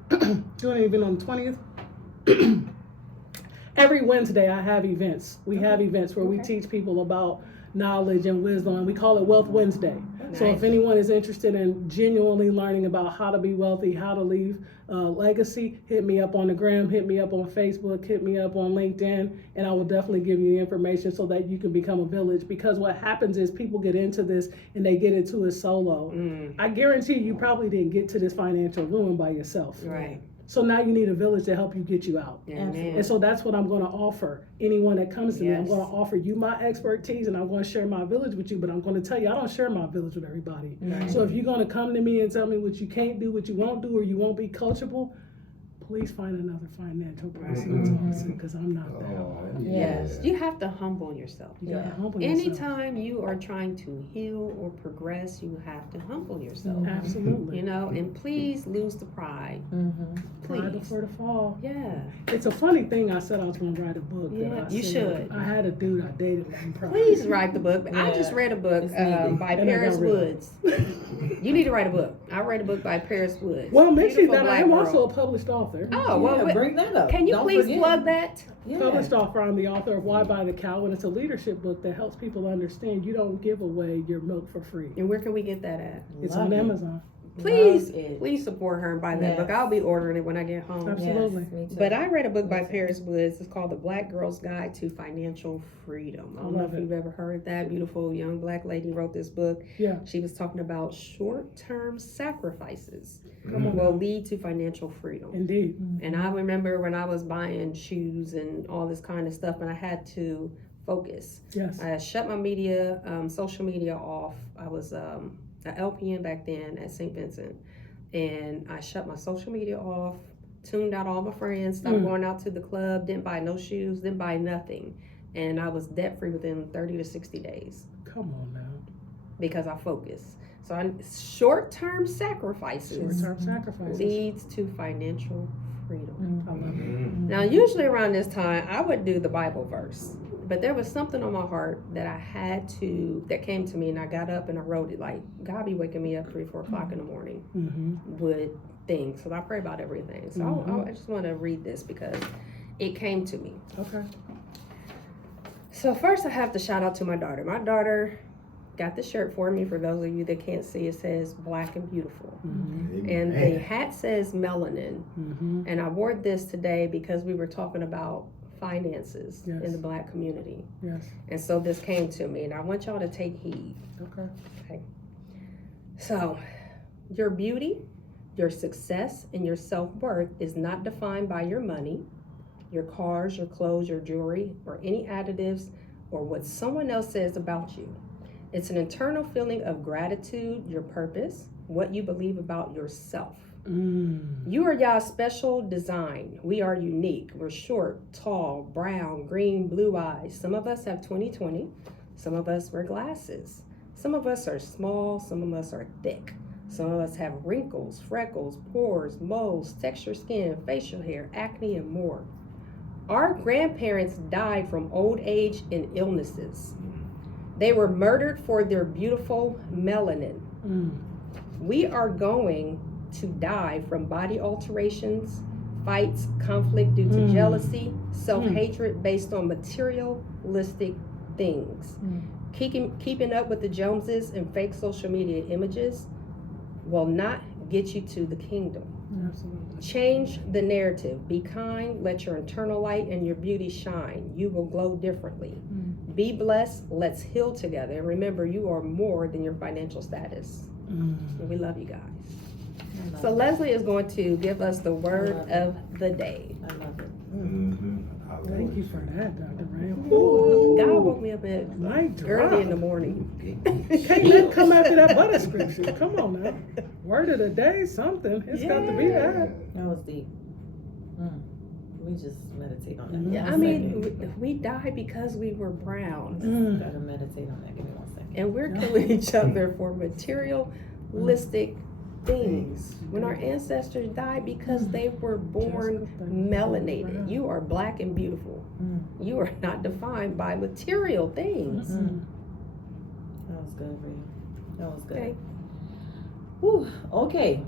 doing an event on the 20th. Every Wednesday I have events. We have events where we Okay. teach people about knowledge and wisdom, and we call it Wealth Wednesday. So if Nice. anyone is interested in genuinely learning about how to be wealthy, how to leave legacy, hit me up on the gram, hit me up on Facebook, hit me up on LinkedIn, and I will definitely give you the information so that you can become a village. Because what happens is people get into this and they get into it solo. I guarantee you probably didn't get to this financial ruin by yourself. Right. So now you need a village to help you get you out. Amen. And so that's what I'm going to offer anyone that comes to me. I'm Yes. going to offer you my expertise and I'm going to share my village with you, but I'm going to tell you I don't share my village with everybody. Right. So if you're going to come to me and tell me what you can't do, what you won't do, or you won't be coachable, please find another financial person to talk to because I'm not that. Oh, Yes. yeah. You have to humble yourself. You gotta humble yourself. Anytime you are trying to heal or progress, you have to humble yourself. Absolutely. You know, and please lose the pride. Mm-hmm. Please. Pride before the fall. Yeah. It's a funny thing. I said I was going to write a book. Yeah, that I you said should. I had a dude I dated named Pride. Please write the book. I Yeah, just read a book it's needed. by And I Paris got rid of it. Woods. You need to write a book. I read a book by Paris Woods. Well, mention Beautiful that I black am girl. also a published author. Oh, well, Yeah, bring that up. can you Don't please forget. plug that? Yeah. Published author, I'm the author of Why Buy the Cow, and it's a leadership book that helps people understand you don't give away your milk for free. And where can we get that at? It's Love on it. Amazon. Please, Love it. please support her and buy that Yes. book. I'll be ordering it when I get home. Absolutely. Yes, me too. But I read a book by Me too. Paris Woods. It's called The Black Girl's Guide to Financial Freedom. I don't know love if it. you've ever heard that. Beautiful young black lady wrote this book. Yeah. She was talking about short-term sacrifices Come on. will lead to financial freedom. Indeed. And I remember when I was buying shoes and all this kind of stuff, and I had to focus. Yes. I shut my media, social media off. I was an LPN back then at St. Vincent. And I shut my social media off, tuned out all my friends, stopped going out to the club, didn't buy no shoes, didn't buy nothing. And I was debt free within 30 to 60 days Come on now. because I focused. So short-term sacrifices Short-term sacrifices. leads to financial freedom. I love it. Mhm. Now, usually around this time, I would do the Bible verse, but there was something on my heart that that came to me, and I got up and I wrote it. Like, God be waking me up 3, 4 o'clock in the morning Mm-hmm. with things. So I pray about everything. So I just want to read this because it came to me. Okay. So first, I have to shout out to my daughter. My daughter got the shirt for me. For those of you that can't see, it says Black and Beautiful. Mm-hmm. And the Amen. hat says melanin. Mm-hmm. And I wore this today because we were talking about finances Yes. in the Black community. Yes. And so this came to me, and I want y'all to take heed. Okay. So, your beauty, your success, and your self-worth is not defined by your money, your cars, your clothes, your jewelry, or any additives, or what someone else says about you. It's an internal feeling of gratitude, your purpose, what you believe about yourself. You are y'all's special design. We are unique. We're short, tall, brown, green, blue eyes. Some of us have 20/20. Some of us wear glasses. Some of us are small. Some of us are thick. Some of us have wrinkles, freckles, pores, moles, textured skin, facial hair, acne, and more. Our grandparents died from old age and illnesses. They were murdered for their beautiful melanin. We are going to die from body alterations, fights, conflict due to jealousy, self-hatred based on materialistic things. Keeping up with the Joneses and fake social media images, will not get you to the kingdom. Absolutely. Change the narrative. Be kind. Let your internal light and your beauty shine. You will glow differently. Be blessed. Let's heal together. And remember, you are more than your financial status. And we love you guys. So Leslie is going to give us the word of the day. I love it. Thank you for that, Dr. Ray. God woke me up at Mic early in the drop. morning. Can't let come after that butter scripture. Come on now. Word of the day, something. It's got to be that. That was deep. We just meditate on that. Yeah, I mean, we died because we were brown. Gotta meditate on that. Give me 1 second. And we're killing each other for materialistic things. When our ancestors died because they were born melanated. You are black and beautiful. You are not defined by material things. That was good, Rita. That was good. Okay. Whew. Okay.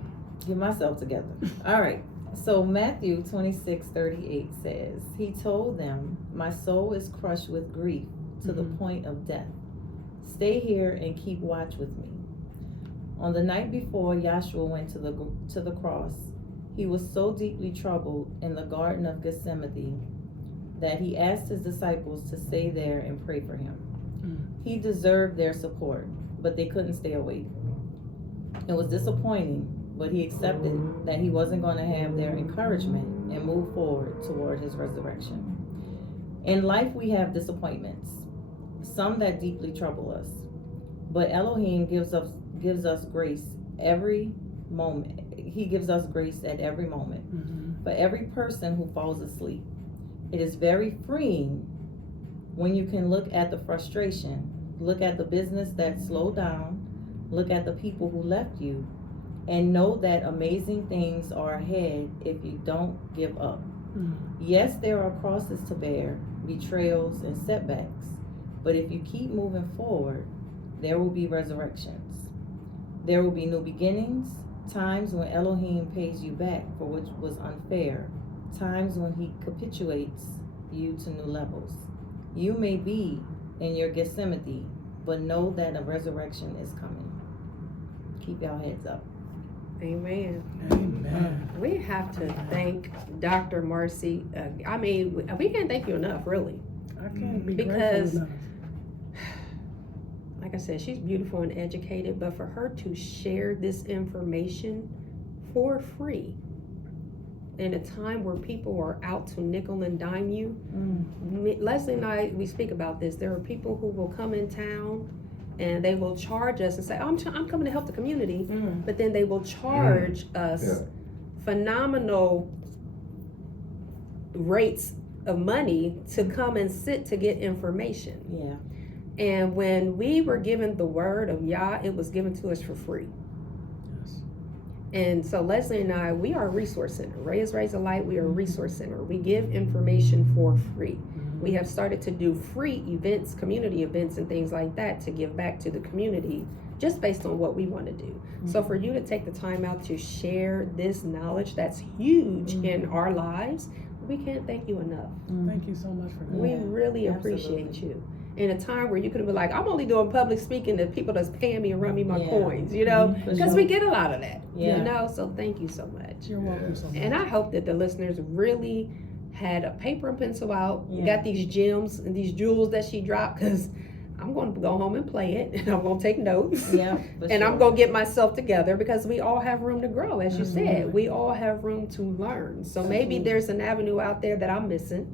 Get myself together. All right. So Matthew 26:38 says, He told them, My soul is crushed with grief to the point of death. Stay here and keep watch with me. On the night before Yahshua went to the cross, he was so deeply troubled in the Garden of Gethsemane that he asked his disciples to stay there and pray for him. He deserved their support, but they couldn't stay awake. It was disappointing, but he accepted that he wasn't going to have their encouragement and move forward toward his resurrection. In life, we have disappointments, some that deeply trouble us, but Elohim gives us grace every moment. He gives us grace at every moment. For every person who falls asleep, it is very freeing when you can look at the frustration, look at the business that slowed down, look at the people who left you, and know that amazing things are ahead if you don't give up. Yes, there are crosses to bear, betrayals and setbacks, but if you keep moving forward, there will be resurrections. There will be new beginnings, times when Elohim pays you back for what was unfair, times when he capitulates you to new levels. You may be in your Gethsemane, but know that a resurrection is coming. Keep your heads up. Amen. Amen. We have to thank Dr. Marcie. I mean, we can't thank you enough, really. I can't be Because grateful enough. Like I said, she's beautiful and educated, but for her to share this information for free in a time where people are out to nickel and dime you. Leslie and I, we speak about this. There are people who will come in town and they will charge us and say, oh, I'm coming to help the community, but then they will charge us phenomenal rates of money to come and sit to get information. Yeah. And when we were given the word of Yah, it was given to us for free. Yes. And so Leslie and I, we are a resource center. Raise a Light, we are a resource center. We give information for free. We have started to do free events, community events and things like that to give back to the community just based on what we want to do. So for you to take the time out to share this knowledge that's huge in our lives, we can't thank you enough. Thank you so much for that. We really appreciate you. In a time where you could have been like, I'm only doing public speaking to people that's paying me and run me my coins, you know, because we get a lot of that, you know, so thank you so much. You're welcome so much. And I hope that the listeners really had a paper and pencil out, got these gems and these jewels that she dropped, because I'm going to go home and play it, and I'm going to take notes, and I'm going to get myself together, because we all have room to grow, as you said. We all have room to learn. So maybe there's an avenue out there that I'm missing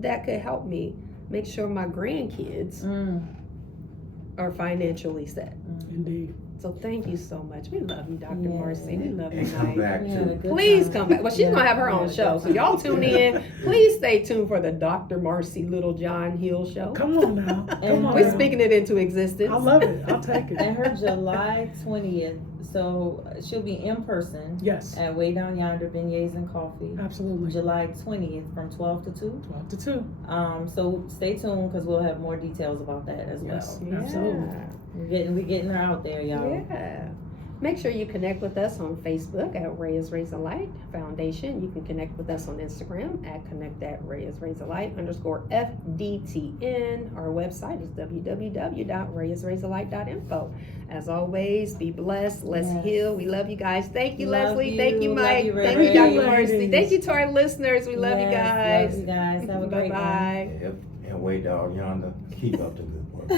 that could help me make sure my grandkids are financially set. Indeed. So thank you so much. We love you, Dr. Marcie. We love you, And come Mike. back to Please come back. Well, she's gonna have her own show, so y'all tune in. Please stay tuned for the Dr. Marcie Little John Hill show. Come on now. Come on. We're now. speaking it into existence. I love it. I'll take it. And her July 20th, so she'll be in person Yes. at Way Down Yonder Beignets and Coffee. Absolutely. July 20th from 12 to 2. 12 to 2. So stay tuned, because we'll have more details about that as Yes. well. Absolutely. We're getting her out there, y'all. Yeah. Make sure you connect with us on Facebook at Reyes Raise a Light Foundation. You can connect with us on Instagram at connect@ReyesRaiseAlight_FDTN. Our website is www.reyesraisealight.info. As always, be blessed. Let's Yes. heal. We love you guys. Thank you, Love Leslie. you. Thank you, Love Mike. you, Thank Ray you, Dr. Ray. Marcie. Thank you to our listeners. We love you Yes, guys. Love you guys. Have a great one. Bye-bye. Yep, and wait dog yonder, keep up the good work.